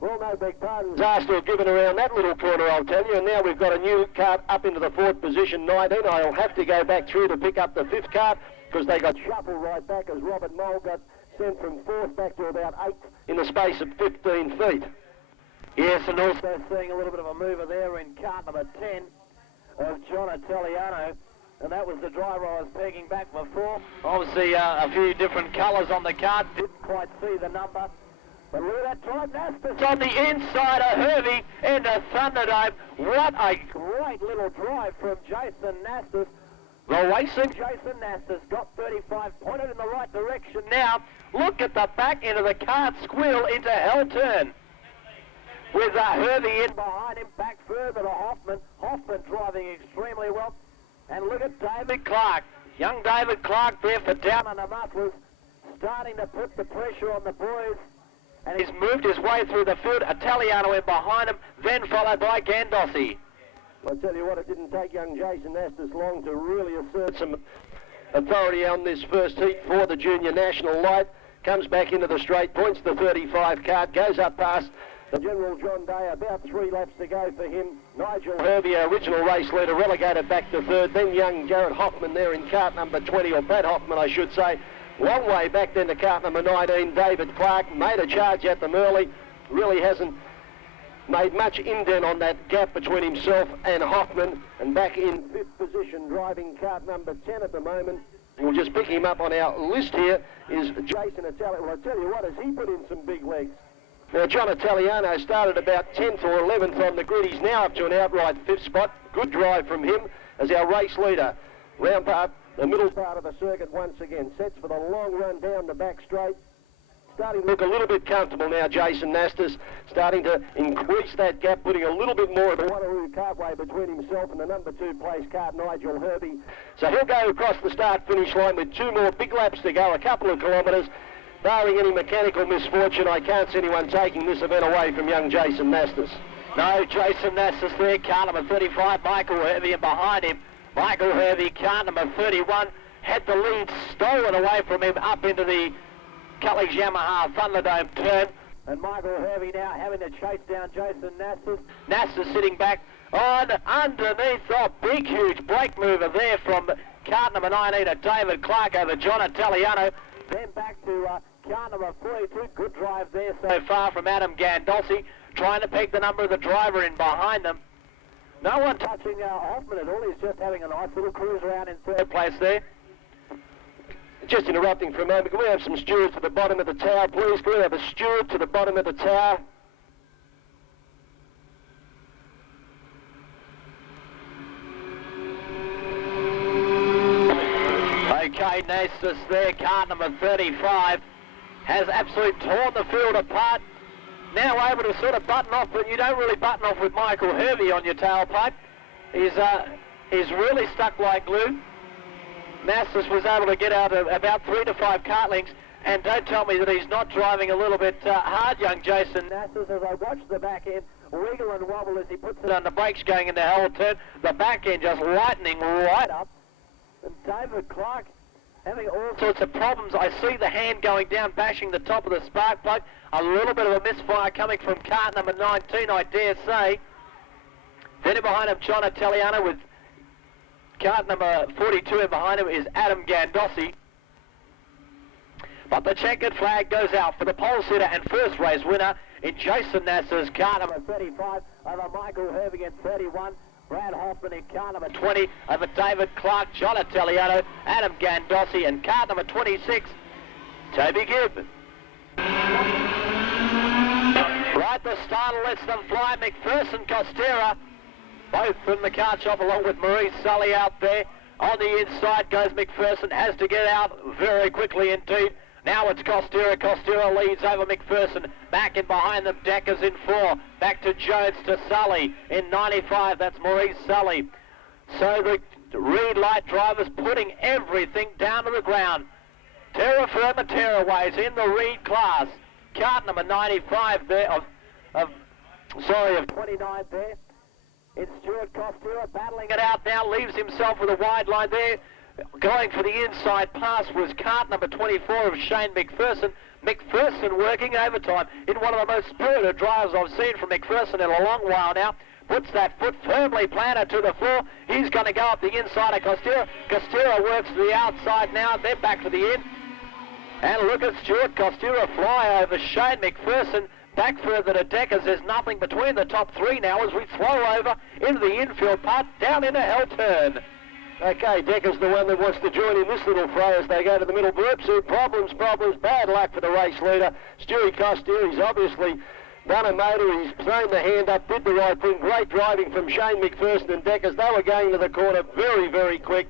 Well, no big pardons asked or given around that little corner, I'll tell you. And now we've got a new kart up into the 4th position, 19. I'll have to go back through to pick up the 5th kart because they got shuffled right back as Robert Mole got sent from 4th back to about 8th in the space of 15 feet. Yes, and also seeing a little bit of a mover there in kart number 10 of John Italiano. And that was the driver I was pegging back before. Obviously, a few different colours on the kart. Didn't quite see the number. But look at that drive. Nassus on the inside of Hervey into Thunderdome. What a great little drive from Jason Nassus. The racing Jason Nassus got 35, pointed in the right direction now. Look at the back end of the kart squeal into hell turn. With Hervey in behind him, back further to Hoffman. Hoffman driving extremely well. And look at David Clark. Young David Clark there for down on the mufflers. Starting to put the pressure on the boys. And he's moved his way through the field. Italiano in behind him, then followed by Gandossi. I'll tell you what, it didn't take young Jason Nassus long to really assert some authority on this first heat for the Junior National Light. Comes back into the straight, points the 35 kart, goes up past the General John Day, about 3 laps to go for him. Nigel Hervey, our original race leader, relegated back to 3rd. Then young Jared Hoffman there in kart number 20, or Brad Hoffman, I should say. Long way back then to kart number 19, David Clark. Made a charge at them early. Really hasn't made much indent on that gap between himself and Hoffman. And back in 5th position, driving kart number 10 at the moment. We'll just pick him up on our list here, is Jason Italiano. Well, I tell you what, has he put in some big legs. Now, John Italiano started about 10th or 11th on the grid. He's now up to an outright 5th spot. Good drive from him as our race leader. Round part, the middle part of the circuit once again. Sets for the long run down the back straight. Starting to look a little bit comfortable now, Jason Nassus. Starting to increase that gap, putting a little bit more of the Wanneroo cartway between himself and the number 2 place kart, Nigel Hervey. So he'll go across the start-finish line with 2 more big laps to go, a couple of kilometres. Barring any mechanical misfortune, I can't see anyone taking this event away from young Jason Nassus. No, Jason Nassus there, car number 35, Michael Hervey, and behind him, Michael Hervey, car number 31, had the lead stolen away from him up into the Culley's Yamaha Thunderdome turn. And Michael Hervey now having to chase down Jason Nassus. Nassus sitting back on underneath. Oh, big, huge brake mover there from car number 19 to David Clark over John Italiano. Then back to car number 42. Good drive there so far from Adam Gandossi, trying to peg the number of the driver in behind them. No one touching Hoffman at all. He's just having a nice little cruise around in 3rd place there. Just interrupting for a moment. Can we have some stewards to the bottom of the tower, please? Can we have a steward to the bottom of the tower? Okay, Nassus there, car number 35, has absolutely torn the field apart. Now able to sort of button off, but you don't really button off with Michael Hervey on your tailpipe. He's really stuck like glue. Masters was able to get out of about 3 to 5 kart lengths, and don't tell me that he's not driving a little bit hard, young Jason Masters, as I watch the back end wiggle and wobble as he puts it on the brakes going into hell turn. The back end just lightening right up. And David Clark having all sorts of problems. I see the hand going down, bashing the top of the spark plug. A little bit of a misfire coming from kart number 19, I dare say. Then in behind him, John Italiano with kart number 42, and behind him is Adam Gandossi. But the checkered flag goes out for the pole sitter and first race winner in Jason Nasser's car number 35 over Michael Hervey in 31. Brad Hoffman in car number 20 over David Clark, John Italiano, Adam Gandossi, and car number 26, Toby Gibb. Right, the starter lets them fly. McPherson, Costera, both from the kart shop, along with Maurice Sully out there. On the inside goes McPherson, has to get out very quickly indeed. Now it's Costera. Costera leads over McPherson. Back in behind them, Deckers in 4. Back to Jones, to Sully in 95. That's Maurice Sully. So the Reed Light drivers putting everything down to the ground. Terra Firma Terraways in the Reed class. Kart number 95 there of 29 there. It's Stuart Costera battling it out now. Leaves himself with a wide line there. Going for the inside pass was kart number 24 of Shane McPherson. McPherson working overtime in one of the most spirited drives I've seen from McPherson in a long while now. Puts that foot firmly planted to the floor. He's going to go up the inside of Costera. Costera works to the outside now, then back to the in. And look at Stuart Costera fly over Shane McPherson. Back further to Deckers. There's nothing between the top three now as we throw over into the infield part, down into hell turn. Okay, Decker's the one that wants to join in this little fray as they go to the middle group. So problems, bad luck for the race leader. Stewie Costier, he's obviously done a motor, he's thrown the hand up, did the right thing. Great driving from Shane McPherson and Deckers. They were going to the corner very, very quick.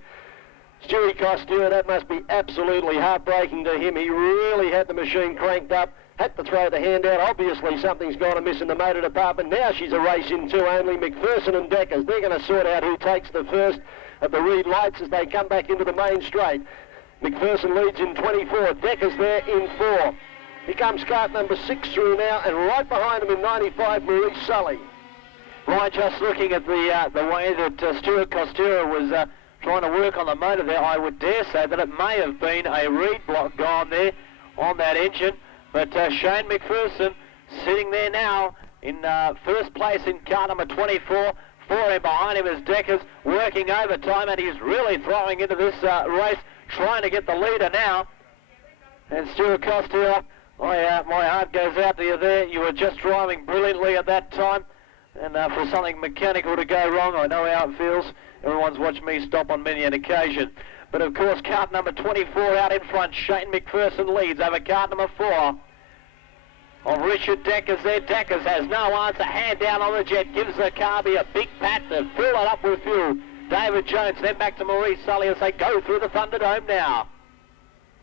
Stewie Costier, that must be absolutely heartbreaking to him. He really had the machine cranked up, had to throw the hand out. Obviously something's gone amiss in the motor department. Now she's a race in two only. McPherson and Deckers, they're going to sort out who takes the first at the Reed Lights as they come back into the main straight. McPherson leads in 24, Deckers there in 4. Here comes kart number 6 through now, and right behind him in 95, Maurice Sully. Right, just looking at the way that Stuart Costera was trying to work on the motor there, I would dare say that it may have been a reed block gone there on that engine. But Shane McPherson sitting there now in first place in car number 24. For him, behind him is Deckers working overtime, and he's really throwing into this race, trying to get the leader now. And Stuart Costera, my heart goes out to you there. You were just driving brilliantly at that time, and for something mechanical to go wrong, I know how it feels. Everyone's watched me stop on many an occasion. But of course, kart number 24 out in front. Shane McPherson leads over kart number 4. Of Richard Deckers there. Deckers has no answer. Hand down on the jet. Gives the carby a big pat to fill it up with fuel. David Jones then back to Maurice Sully as they go through the Thunderdome now.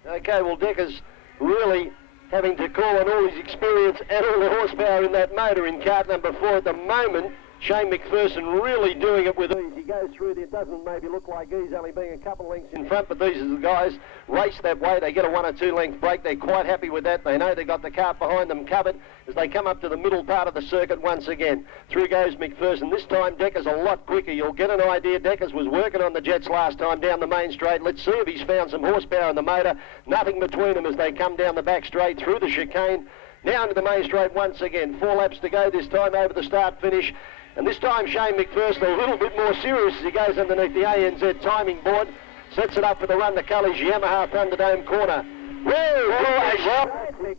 Okay, well, Deckers really having to call on all his experience and all the horsepower in that motor in kart number 4 at the moment. Shane McPherson really doing it with ease. He goes through there, it doesn't maybe look like ease, only being a couple of lengths in front, but these are the guys race that way. They get a 1 or 2 length break. They're quite happy with that. They know they've got the kart behind them covered as they come up to the middle part of the circuit once again. Through goes McPherson. This time Deckers a lot quicker. You'll get an idea. Deckers was working on the jets last time down the main straight. Let's see if he's found some horsepower in the motor. Nothing between them as they come down the back straight through the chicane. Now into the main straight once again. 4 laps to go this time over the start finish. And this time Shane McPherson a little bit more serious as he goes underneath the ANZ timing board. Sets it up for the run to Cully's Yamaha Thunderdome corner. What we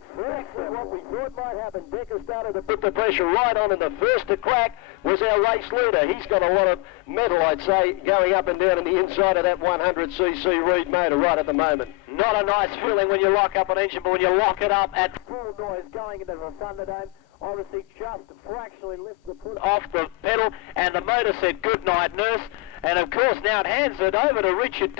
thought might happen. Decker started to put the pressure right on, and the first to crack was our race leader. He's got a lot of metal, I'd say, going up and down in the inside of that 100cc Reed motor right at the moment. Not a nice feeling when you lock up an engine, but when you lock it up at full noise going into the Thunderdome, obviously just fractionally lifts the foot off the pedal, and the motor said, "Good night, nurse." And of course now it hands it over to Richard